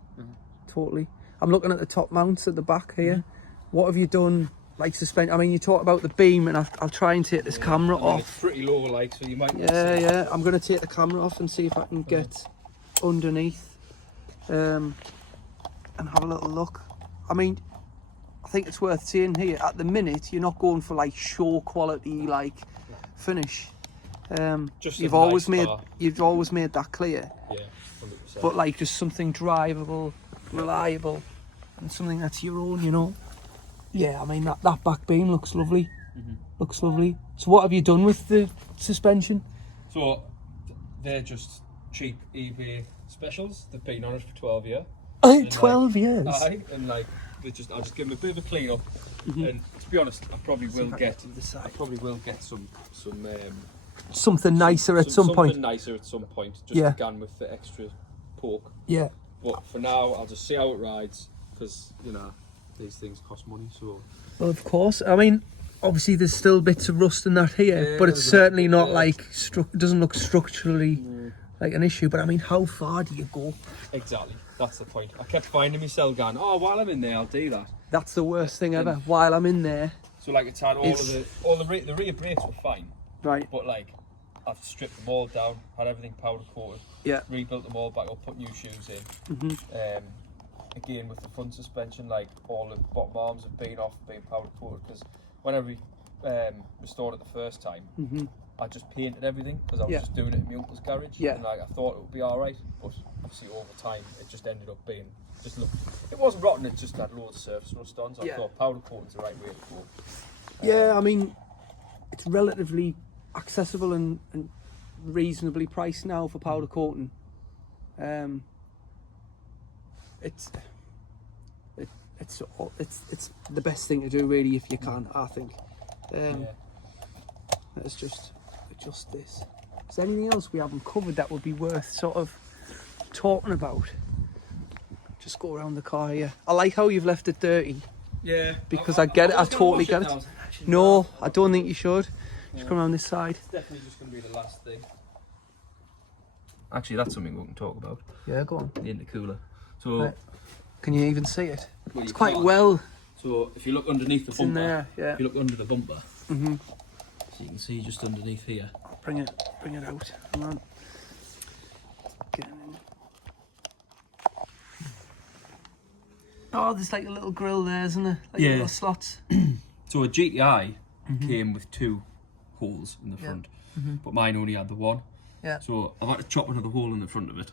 Totally. I'm looking at the top mounts at the back here. What have you done? Like suspend. I mean, you talk about the beam, and I'll try and take this camera off. It's pretty low, like, so you might. I'm going to take the camera off and see if I can get underneath, and have a little look. I mean, I think it's worth seeing here. At the minute, you're not going for like show quality like finish. Just you've a always nice made car. that clear. Yeah, 100%. But like just something drivable, reliable, and something that's your own, you know. Yeah, I mean that back beam looks lovely. Looks lovely. So what have you done with the suspension? So they're just cheap eBay specials. They've been on it for 12 years. 12 years. And like I'll just give them a bit of a clean up. And to be honest, I probably will get Something nicer at some point. Something nicer at some point. Just Yeah. began with the extra poke. Yeah. But for now, I'll just see how it rides because you know these things cost money. So Well, of course. I mean, obviously there's still bits of rust in that here, Yeah, but it's there's a certainly bit not there. like it doesn't look structurally like an issue. But I mean, how far do you go? exactly, that's the point. I kept finding myself going, oh, while I'm in there, I'll do that. That's the worst thing ever. While I'm in there, So like it's had the rear brakes were fine, right? but like I've stripped them all down, had everything powder coated, Yeah. rebuilt them all back up, put new shoes in. Again with the front suspension, like all the bottom arms have been off, been powder coated because whenever we restored it the first time, I just painted everything because I was just doing it in my uncle's garage. Yeah. And like I thought it would be alright, but obviously over time it just ended up being it wasn't rotten, it just had loads of surface rust on, so I thought powder coating's the right way to go. Yeah, I mean, it's relatively accessible and reasonably priced now for powder coating. It's the best thing to do really if you can, I think. Let's just adjust this. Is there anything else we haven't covered that would be worth sort of talking about? Just go around the car here. I like how you've left it dirty. Yeah. Because I get it, I totally get it. No, I don't think you should. Just come around this side. It's definitely just going to be the last thing. Actually, that's something we can talk about. Yeah, go on. The intercooler. So, Right. Can you even see it? Well, It's you quite can't. well. So if you look underneath the It's in bumper, there, yeah. if you look under the bumper, so you can see just underneath here. Bring it out. Hang on. Get it in. Oh, there's like a little grill there, isn't there? Like little slots. So a GTI came with 2 holes in the front, but mine only had the 1. Yeah. So I've had to chop another hole in the front of it,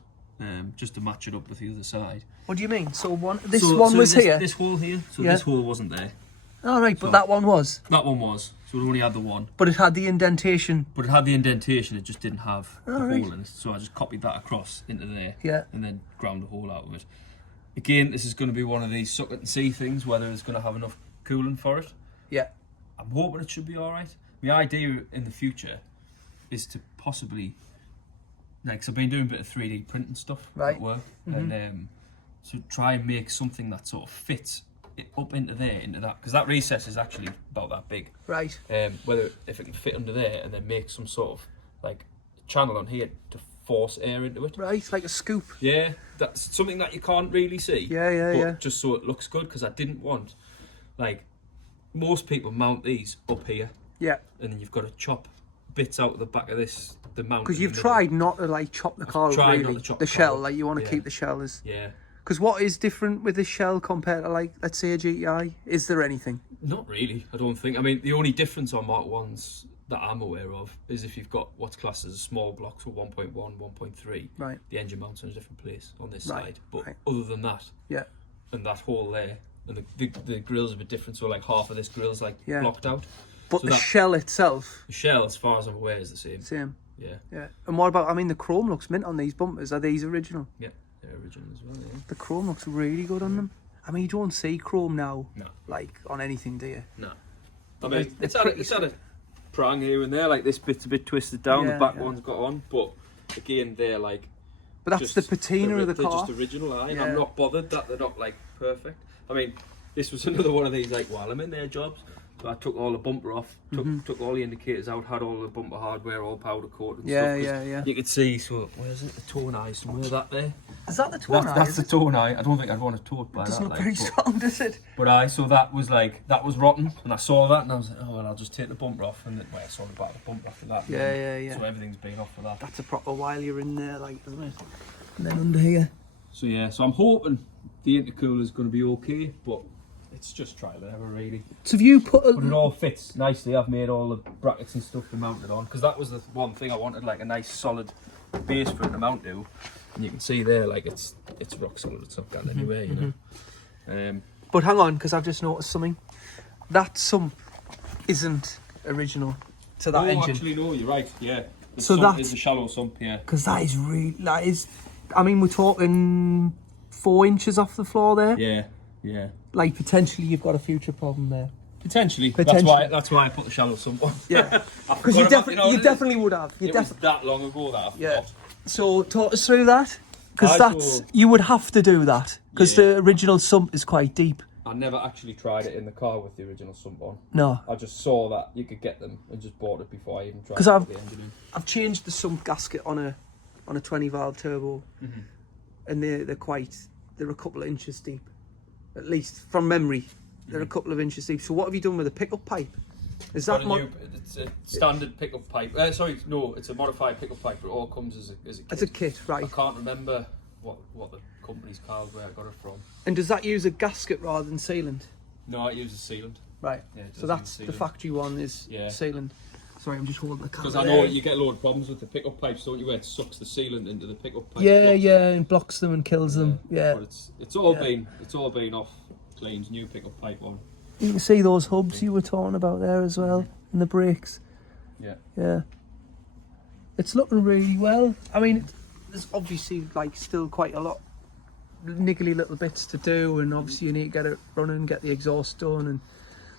just to match it up with the other side. What do you mean? So this one was here? This hole here. So this hole wasn't there. Oh, right, but that one was. That one was. So it only had the 1. But it had the indentation. But it had the indentation, it just didn't have the right. hole in it. So I just copied that across into there Yeah. and then ground a hole out of it. Again, this is going to be one of these suck it and see things, whether it's going to have enough coolant for it. Yeah. I'm hoping it should be alright. My idea in the future is to possibly, like, cause I've been doing a bit of 3D printing stuff at work, and to try and make something that sort of fits it up into there, into that, because that recess is actually about that big. Right. Whether if it can fit under there and then make some sort of like channel on here to force air into it. Right, like a scoop. Yeah, that's something that you can't really see. Yeah. Just so it looks good, because I didn't want, like, most people mount these up here. Yeah. And then you've got to chop bits out of the back of this, the mount. Because you've tried not to like chop the car up, really. The shell, like you want to keep the shell as. Yeah. Because what is different with this shell compared to, like, let's say a GTI? Is there anything? Not really, I don't think. I mean, the only difference on Mark 1s that I'm aware of is if you've got what's classed as a small block, so 1.1, 1.3, right, the engine mounts in a different place on this right, side. But right. other than that, yeah, and that hole there, and the grill's a bit different, so like half of this grill's like blocked out. But so the shell itself, the shell, as far as I'm aware, is the same. Same. Yeah. Yeah. And what about, I mean, the chrome looks mint on these bumpers. Are these original? Yeah, they're original as well, yeah. The chrome looks really good on them. I mean, you don't see chrome now, no, like, on anything, do you? No. I mean, it's had a prang here and there, like this bit's a bit twisted down, the back one's got on, but again, they're like... But that's the patina of the car. They're just original, I'm not bothered that they're not, like, perfect. I mean, this was another one of these, like, while I'm in their jobs, so I took all the bumper off, took all the indicators out, had all the bumper hardware, all powder coated and stuff. Yeah. You could see, so, where's it, the tone eye somewhere, that there? Is that the tone eye? That's the tone eye. I don't think I'd want to tote by that. Doesn't look very strong, does it? But so that was like, that was rotten, and I saw that, and I was like, oh, well, I'll just take the bumper off, and then, well, I saw the back of the bumper after that. Yeah. So everything's been off for that. That's a proper while you're in there, like, isn't it? And then under here. So yeah, so I'm hoping the intercooler's going to be okay, but it's just trial and error really. So have you put But it all fits nicely. I've made all the brackets and stuff to mount it on, because that was the one thing I wanted, like a nice solid base for it to mount to. And you can see there, like it's rock solid. It's not gone anywhere, you know. But hang on, because I've just noticed something. That sump isn't original to that engine. Actually, no, you're right. Yeah. The So sump that is a shallow sump, yeah. Because that is really, that is, I mean, we're talking 4 inches off the floor there. Yeah, yeah. Like potentially you've got a future problem there. Potentially. Potentially. That's why I put the shallow sump on. Yeah. Because you definitely would have. It was that long ago that I forgot. So talk us through that, because you would have to do that, because the original sump is quite deep. I never actually tried it in the car with the original sump on. No. I just saw that you could get them and just bought it before I even tried. Because the engine in. I've changed the sump gasket on a 20 valve turbo, and they're a couple of inches deep, at least from memory. They're a couple of inches deep. So what have you done with the pickup pipe? Is that it's a standard pickup pipe. Sorry, no, it's a modified pickup pipe, but it all comes as a kit. As a kit, right? I can't remember what the company's called, where I got it from. And does that use a gasket rather than sealant? No, it uses sealant. Right. Yeah, so that's the factory one is sealant. Sorry, I'm just holding the camera. Because I know you get a load of problems with the pickup pipes, don't you? Where it sucks the sealant into the pickup pipe. Yeah, and blocks them and kills them. Yeah. But it's all been off Clean's new pickup pipe on. You can see those hubs you were talking about there as well, and the brakes. Yeah. Yeah. It's looking really well. I mean, there's obviously like still quite a lot niggly little bits to do, and obviously you need to get it running, get the exhaust done, and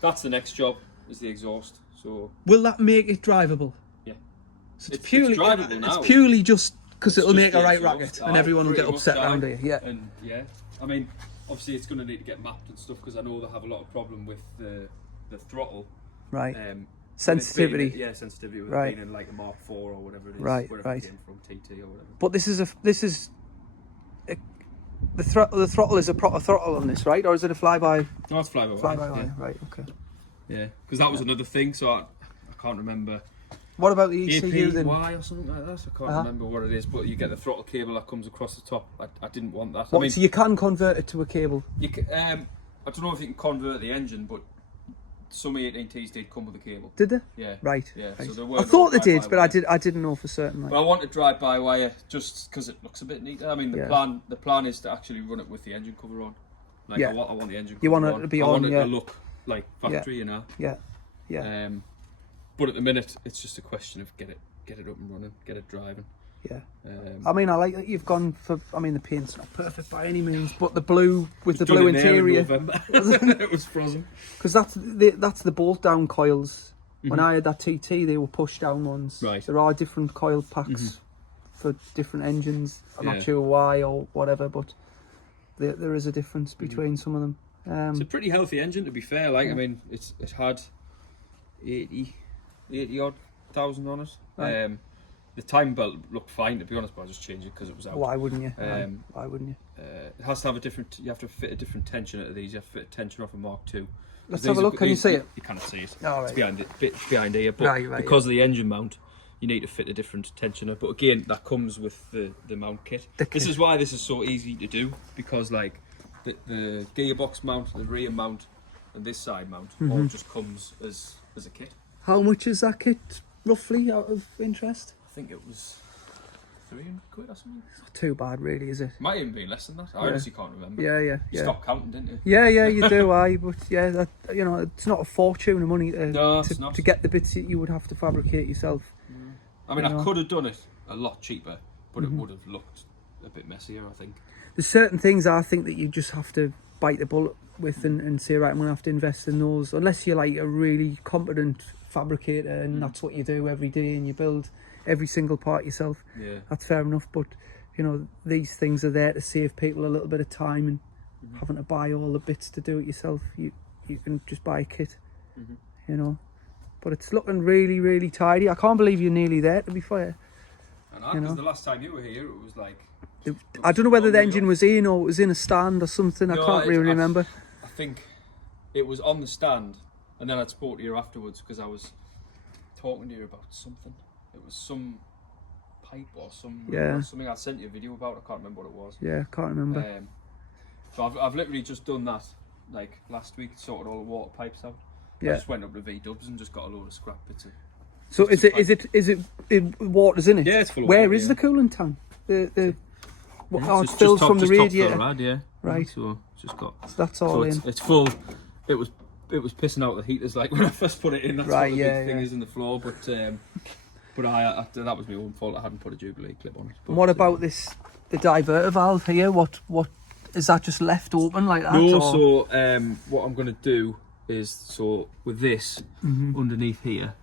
that's the next job, is the exhaust. So will that make it drivable? Yeah. So it's purely drivable now. It's purely just because it'll make a right exhaust. racket, and everyone will get upset around here. Yeah. And I mean, obviously it's going to need to get mapped and stuff, because I know they have a lot of problem with the throttle. Right. Sensitivity. Sensitivity with being in like a Mark 4 or whatever it is. Right. Wherever it came from, TT or whatever. But the throttle is a proper throttle on this, right? Or is it a flyby? No, it's fly-by-wire. Fly-by-wire, right? Okay. Yeah, because that was another thing. So I can't remember. What about the ECU then? APY or something like that. I can't remember what it is, but you get the throttle cable that comes across the top. I didn't want that. What, I mean, so you can convert it to a cable? You can, I don't know if you can convert the engine, but some 18Ts did come with a cable. Did they? Yeah. Right. Yeah. Right. So I thought they did, but I didn't know for certain. Like. But I wanted drive-by-wire just because it looks a bit neater. I mean, the plan is to actually run it with the engine cover on. Like I want the engine cover on. You want it to be on, I want it to look like factory, you know. Yeah. Yeah. But at the minute, it's just a question of get it up and running, get it driving. Yeah. I mean, I like that you've gone for. I mean, the paint's not perfect by any means, but the blue with the blue interior. It was frozen. Because that's the bolt down coils. When I had that TT, they were push down ones. Right. There are different coil packs for different engines. I'm not sure why or whatever, but there is a difference between some of them. It's a pretty healthy engine, to be fair. Like I mean, it had 80 odd thousand on it. Right. The time belt looked fine, to be honest, but I just changed it because it was out. Why wouldn't you? Why wouldn't you? It has to have a different. You have to fit a different tension out of these. You have to fit a tension off a Mark II. Let's have a look. Can you see it? You cannot see it. Oh, right. It's behind here, but because of the engine mount, you need to fit a different tensioner. But again, that comes with the mount kit. This is why this is so easy to do, because like the gearbox mount, the rear mount, and this side mount all just comes as a kit. How much is that kit roughly, out of interest? I think it was 300 quid or something. It's not too bad, really, is it? Might even be less than that. I honestly can't remember. Yeah. You stopped counting, didn't you? Yeah, you do. But that, it's not a fortune of money to get the bits that you would have to fabricate yourself. I mean, I could have done it a lot cheaper, but it would have looked a bit messier, I think. There's certain things I think that you just have to bite the bullet with and say, right, I'm going to have to invest in those. Unless you're like a really competent fabricator and that's what you do every day and you build every single part yourself. Yeah. That's fair enough, but these things are there to save people a little bit of time and having to buy all the bits to do it yourself. You can just buy a kit, But it's looking really, really tidy. I can't believe you're nearly there, to be fair. Because the last time you were here, it was like... I don't know whether the engine was in or it was in a stand or something. I can't really remember. I think it was on the stand, and then I spoke to you afterwards because I was talking to you about something. It was some pipe or something I sent you a video about. I can't remember what it was. Yeah, I can't remember. So I've literally just done that like last week, sorted all the water pipes out. Yeah. I just went up to V-dubs and just got a load of scrap bits. So is it water's in it? Yeah, it's full of Where water, is the coolant tank? It's just filled top, from the just top radiator. Lad, yeah. Right. So just got. So that's all in. It's full. It was pissing out the heaters like when I first put it in. That's right, what the big thing is in the floor. But that was my own fault. I hadn't put a Jubilee clip on it. But, and what about the diverter valve here? What is that just left open like that? No. Or? So what I'm going to do is with this underneath here.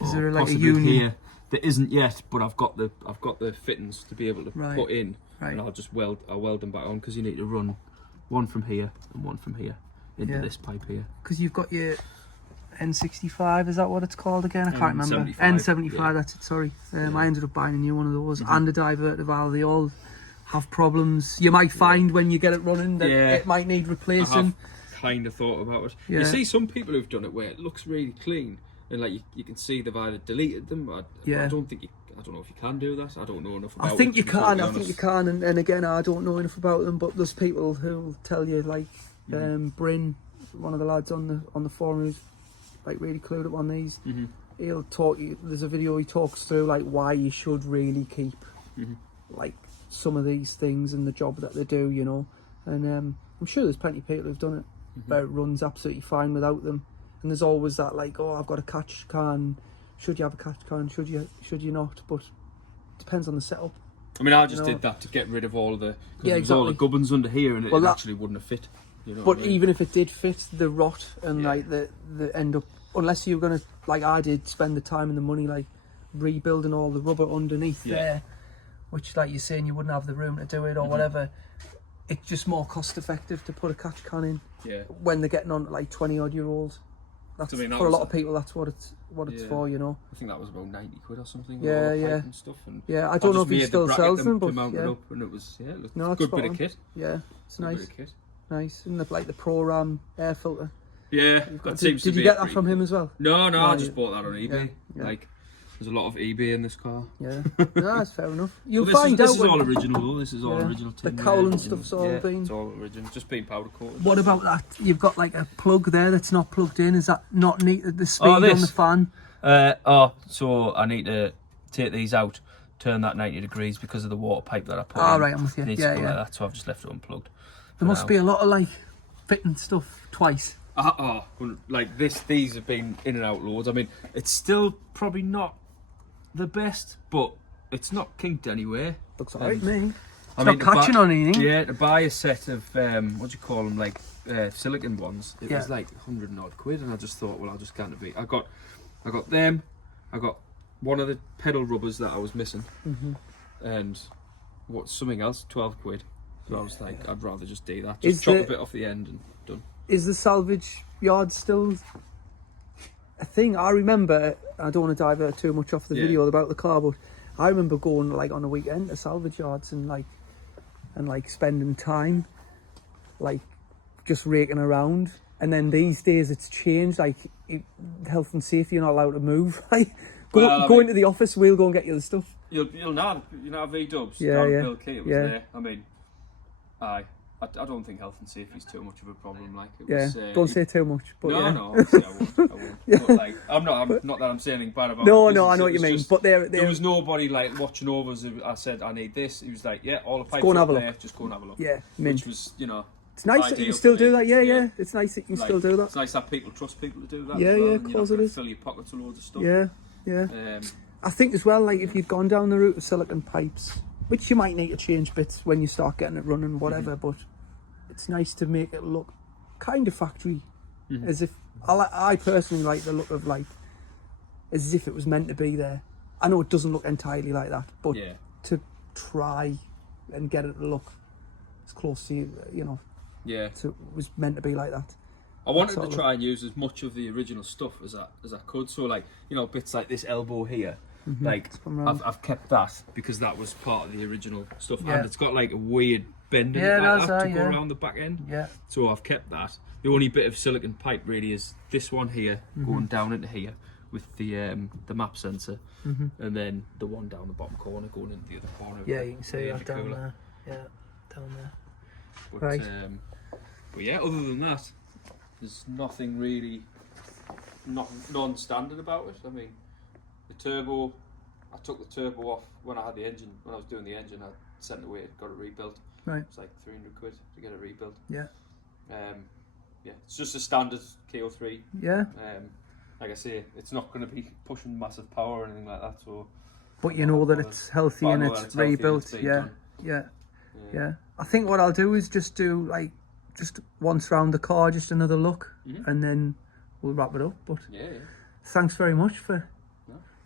Is there like a union here? There isn't yet, but I've got the fittings to be able to put in, and I'll weld them back on because you need to run one from here and one from here into this pipe here. Because you've got your N65, is that what it's called again? I can't remember. N75, yeah. That's it. Sorry, I ended up buying a new one of those, and the diverter valve. They all have problems. You might find when you get it running that it might need replacing. I have kind of thought about it. You see some people who've done it where it looks really clean. And like you can see they've either deleted them. I don't know if you can do that. I don't know enough about it. I think you can. And again, I don't know enough about them. But there's people who'll tell you, like Bryn, one of the lads on the forum who's like really clued up on these. He'll talk. There's a video he talks through like why you should really keep like some of these things and the job that they do. You know, and I'm sure there's plenty of people who've done it where it runs absolutely fine without them. And there's always that like, oh, I've got a catch can. Should you have a catch can? Should you not? But it depends on the setup. I mean, I just did that to get rid of all the all the gubbins under here, and it actually wouldn't have fit. You know but even if it did fit, the rot and like the end up, unless you're gonna like I did, spend the time and the money like rebuilding all the rubber underneath there, which like you're saying you wouldn't have the room to do it or whatever. It's just more cost effective to put a catch can in. Yeah. When they're getting on to like 20-odd-year-olds. That's for a lot of people. That's what it's for, you know. I think that was about 90 quid or something. Yeah. And stuff, and I don't know if he still sells them, but up and it was a good bit of kit. Yeah, it's nice. Nice, and the Pro Ram air filter. Yeah, did you get that from him as well? No, I just bought that on eBay. Like, there's a lot of eBay in this car. Yeah, no, that's fair enough. You'll find out. This is all original though. This is all original. The cowl and stuff's all been. It's all original. Just been powder coated. What about that? You've got like a plug there that's not plugged in. Is that not neat? The speed on the fan. So I need to take these out, turn that 90 degrees because of the water pipe that I put in. Oh, right, I'm with you. Like that, so I've just left it unplugged. There must be a lot of like fitting stuff twice. Like these have been in and out loads. I mean, it's still probably not the best, but it's not kinked anywhere. Looks alright, me. It's not catching on anything. Yeah, to buy a set of what do you call them, like silicon ones, it was like 100 and odd quid, and I just thought, well, I'll just can't be. I got them. I got one of the pedal rubbers that I was missing, and something else, 12 quid. So I was like, I'd rather just do that. Just chop a bit off the end and done. Is the salvage yard still a thing? I remember, I don't want to divert too much off the video about the car, but I remember going like on a weekend to salvage yards and spending time like just raking around. And then these days it's changed, like health and safety, you're not allowed to move. Like go into the office, we'll go and get you the stuff. You'll know V-dubs. Bill Key, it was there. I mean, I don't think health and safety is too much of a problem. Like, don't say too much. But no, obviously I won't. But like, I'm not that I'm saying anything bad about. No, I know what you mean. But there was nobody like watching over us. I said I need this. He was like, yeah, all the pipes go and have up a there. look. Just go and have a look. Yeah, which was it's nice that you can still do that. Yeah. It's nice that you can still do that. It's nice that people trust people to do that. Yeah, of course it is. Fill your pockets with loads of stuff. Yeah. I think as well, like if you've gone down the route of silicon pipes, which you might need to change bits when you start getting it running, whatever, but it's nice to make it look kind of factory, as if I personally like the look of like as if it was meant to be there. I know it doesn't look entirely like that, but to try and get it to look as close to to it was meant to be like that. I wanted to try and use as much of the original stuff as I could. So like bits like this elbow here. Like I've kept that because that was part of the original stuff, and it's got like a weird bend in it like that to go around the back end. So I've kept that. The only bit of silicon pipe really is this one here going down into here with the map sensor, and then the one down the bottom corner going into the other corner. Yeah, you can see that down there. Yeah, down there. But, but yeah, other than that, there's nothing really non-standard about it. I mean, the turbo, I took the turbo off when I had the engine. When I was doing the engine, I sent it away, got it rebuilt. Right. It's like 300 quid to get it rebuilt. Yeah. Yeah, it's just a standard KO3. Yeah. Like I say, it's not going to be pushing massive power or anything like that. So, but you know that it's healthy and it's rebuilt. Yeah. I think what I'll do is just do like just once round the car, just another look, and then we'll wrap it up. But thanks very much for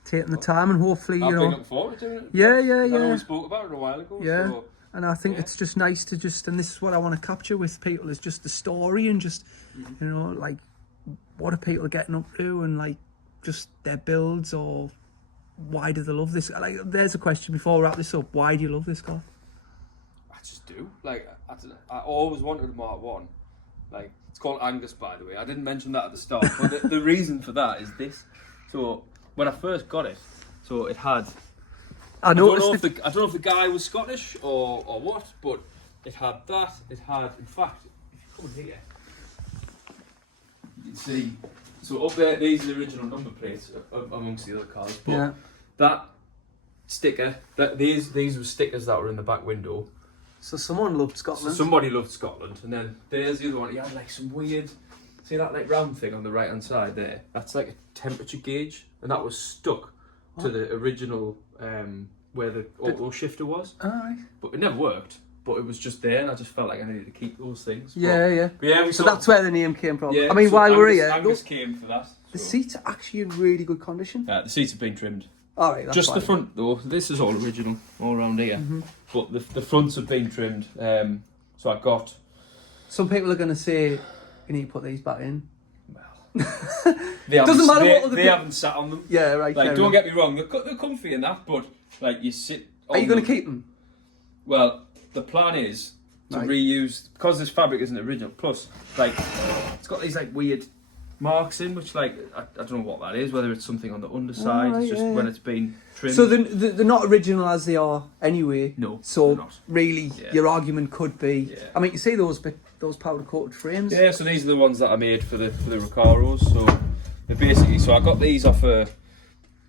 taking the time, and hopefully I've you been know. looking forward to it. Yeah. I know we spoke about it a while ago. Yeah. So, and I think it's just nice to just, and this is what I want to capture with people, is just the story and just, you know, like, what are people getting up to, and like, just their builds, or why do they love this? Like, there's a question before we wrap this up. Why do you love this car? I just do. Like, I don't know, I always wanted a Mark 1. Like, it's called Angus, by the way. I didn't mention that at the start, but the reason for that is this. So, when I first got it, so it had... I don't know if the guy was Scottish or what, but it had that. It had, in fact, if you come in here, you can see. So up there, these are the original number plates amongst the other cars. But that sticker, these were stickers that were in the back window. So someone loved Scotland. So somebody loved Scotland, and then there's the other one. He had like some weird, see that like round thing on the right hand side there. That's like a temperature gauge, and that was stuck to the original where the auto shifter was. Alright. But it never worked. But it was just there, and I just felt like I needed to keep those things. Yeah. So that's where the name came from. Yeah, I mean, so while we're here, Angus came for that. The seats are actually in really good condition. The seats have been trimmed. Alright, that's just fine. the front though. This is all original, all around here. But the fronts have been trimmed. So I got. Some people are going to say you need to put these back in. Doesn't matter what they haven't sat on them. Yeah, right. Like, don't get me wrong, they're comfy and that, but like you sit. Are you going to keep them? Well, the plan is to reuse, because this fabric isn't original. Plus, like, it's got these like weird marks in, which like I don't know what that is. Whether it's something on the underside, it's just when it's been trimmed. So they're not original as they are anyway. No. So they're not. really, your argument could be. Yeah. I mean, you see those powder coated frames. Yeah. So these are the ones that I made for the Recaros. So they're basically. So I got these off a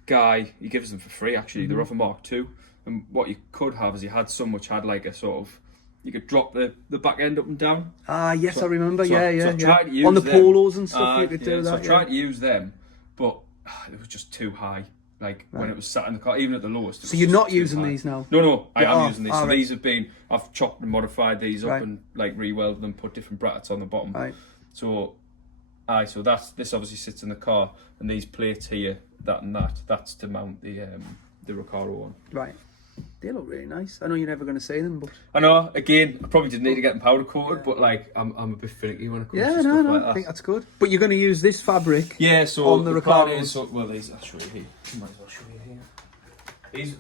guy. He gives them for free. Actually, they're off a Mark 2. And what you could have is you had some which had like a sort of. You could drop the back end up and down. Ah, yes, so, I remember. So yeah. I tried to use on the them. polos and stuff, you could do that. So I tried to use them, but it was just too high. Like when it was sat in the car, even at the lowest. So you're not using these now? No, I am using these. So these have been. I've chopped and modified these up and like re-welded them, put different brackets on the bottom. Right. So this obviously sits in the car, and these plates here, that's to mount the Recaro on. Right. They look really nice. I know you're never going to see them, but I know. Again, I probably didn't need to get them powder coated, but like I'm a bit finicky when it comes to stuff like that. I think that's good. But you're going to use this fabric. Yeah. So on the Recaros. These I'll show you here. Might as well show you here. These are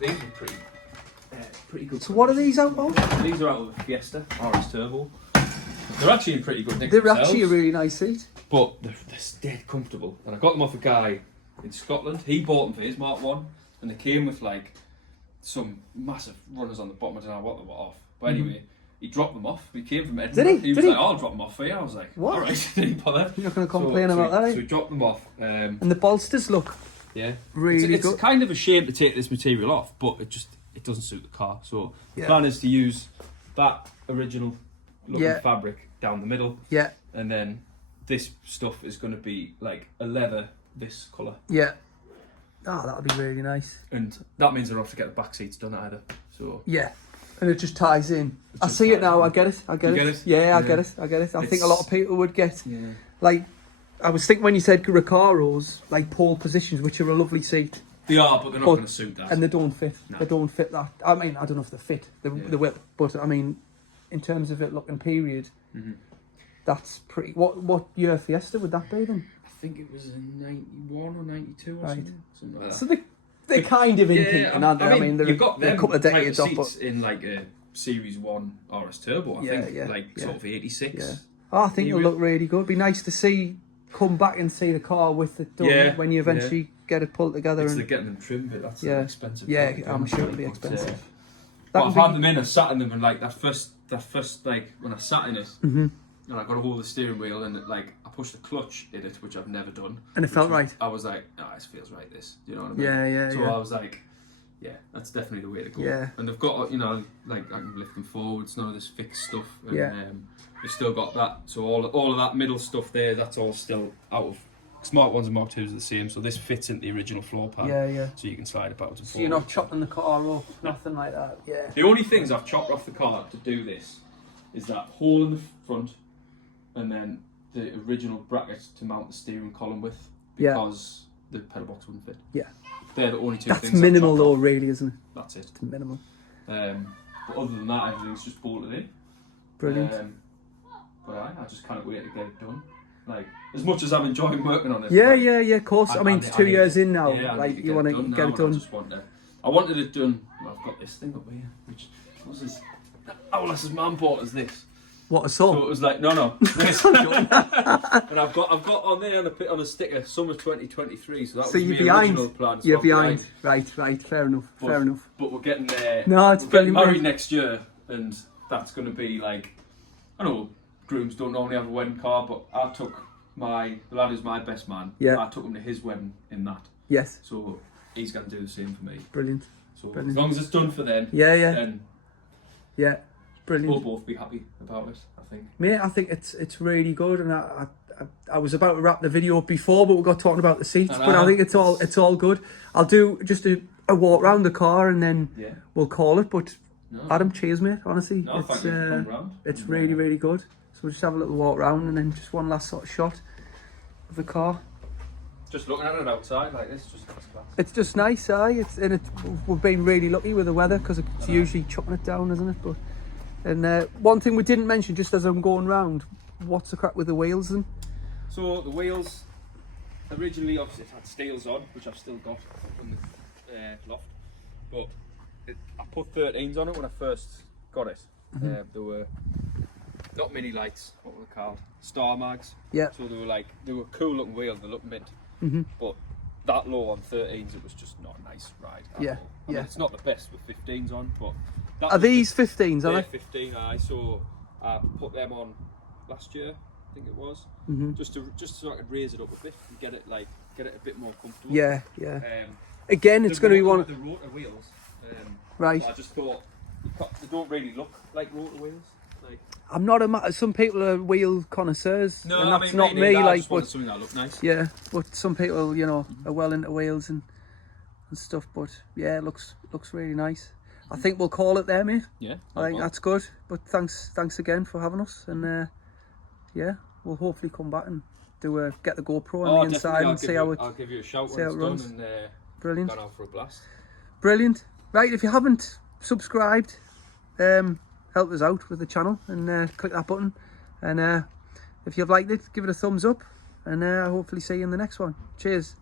pretty good. So what are these out of? These are out of the Fiesta RS Turbo. They're actually in pretty good nick. They're actually a really nice seat. But they're dead comfortable. And I got them off a guy in Scotland. He bought them for his Mark 1, and they came with like some massive runners on the bottom. I don't know what they were off. But anyway, he dropped them off. He came from Edinburgh. Did he? He was like, I'll drop them off for you. I was like, what? All right, didn't bother. You're not going to complain about that, eh? So we dropped them off. And the bolsters look really good. It's kind of a shame to take this material off, but it doesn't suit the car. So the plan is to use that original looking fabric down the middle. Yeah. And then this stuff is going to be like a leather, this colour. Yeah. Oh, that'll be really nice. And that means I don't have to get the back seats done either. So yeah, and it just ties in. I see it now. I get it. Yeah, I get it. I think a lot of people would get. Yeah. Like, I was thinking when you said Recaros, like pole positions, which are a lovely seat. They are, but they're not going to suit that. And they don't fit. No. They don't fit that. I mean, I don't know if they fit the whip, but I mean, in terms of it looking period, that's pretty. What year Fiesta would that be then? I think it was in 91 or 92 or something like that. So they're kind of in keeping, aren't they? I mean, they're a couple of decades off. But in like a Series 1 RS Turbo, I think, sort of 86. Yeah. Oh, I think it'll look really good. It'd be nice to come back and see the car with it done when you eventually get it pulled together. It's getting them trimmed, but that's expensive. Yeah, I'm sure it'll be expensive. But I've had them in, I sat in them, and like that first like when I sat in it, and I got a hold of the steering wheel, and I pushed the clutch in it, which I've never done. And it felt right. I was like, oh, this feels right. This, you know what I mean? Yeah. So I was like, yeah, that's definitely the way to go. Yeah. And they've got, you know, like I can lift them forwards, none of this fixed stuff. And, they've still got that. So all of that middle stuff there, that's all still out of. Smart 1s and Mark 2s are the same, so this fits into the original floor pan. Yeah. So you can slide it backwards and forwards. So you're not chopping the car off, nothing like that. Yeah. The only things I've chopped off the car to do this is that hole in the front, and then the original brackets to mount the steering column with, because the pedal box wouldn't fit. Yeah. They're the only two things. That's minimal though, really, isn't it? That's it. It's minimal. But other than that, everything's just bolted in. Brilliant. But I just can't wait to get it done. Like, as much as I'm enjoying working on it. Yeah, of course. I mean, it's 2 years in now. Like, you want to get it done. I wanted it done. Well, I've got this thing up here, which was this. Owless's mum bought us this. What, a saw? So it was like, no, this. And I've got on there on a sticker, summer 2023. So that was my original plan. So you're behind. Right. Fair enough. But we're getting there. No, it's brilliant. We're getting married next year, and that's going to be like, I know grooms don't normally have a wedding car, but I took the lad who's my best man. Yeah. I took him to his wedding in that. Yes. So he's going to do the same for me. Brilliant. So as long as it's done for them. Then brilliant. We'll both be happy about it, I think. Mate, I think it's really good, and I was about to wrap the video up before, but we got talking about the seats. But I think it's all good. I'll do just a walk around the car, and then we'll call it. But Adam, cheers, mate. Honestly, it's really, really good. So we'll just have a little walk around, and then just one last sort of shot of the car. Just looking at it outside like this, just class. It's just nice, we've been really lucky with the weather, because it's usually chucking it down, isn't it? But one thing we didn't mention, just as I'm going round, what's the crack with the wheels then? So the wheels, originally obviously it had steels on, which I've still got in the loft, but I put 13s on it when I first got it. There were not mini lights, what were they called? Star mags. Yeah. So they were cool looking wheels, they looked mint. But that low on 13s, it was just not a nice ride at all. I mean, it's not the best with 15s on, but are these 15s? Are they? 15. So I put them on last year, I think it was, just so I could raise it up a bit and get it a bit more comfortable. Yeah. Again, it's going to be one of the rotor wheels. Right. I just thought they don't really look like rotor wheels. I'm not some people are wheel connoisseurs, no, and that's not me. But something that look nice. Yeah, but some people, are well into wheels and stuff. But yeah, it looks really nice. I think we'll call it there, mate. Yeah, I think that's good. But thanks again for having us, and we'll hopefully come back and get the GoPro on the inside and see how it. I'll give you a shout when it's runs. Done, and brilliant. Gone out for a blast. Brilliant. Right, if you haven't subscribed, help us out with the channel and click that button, and if you've liked it, give it a thumbs up, and hopefully see you in the next one. Cheers.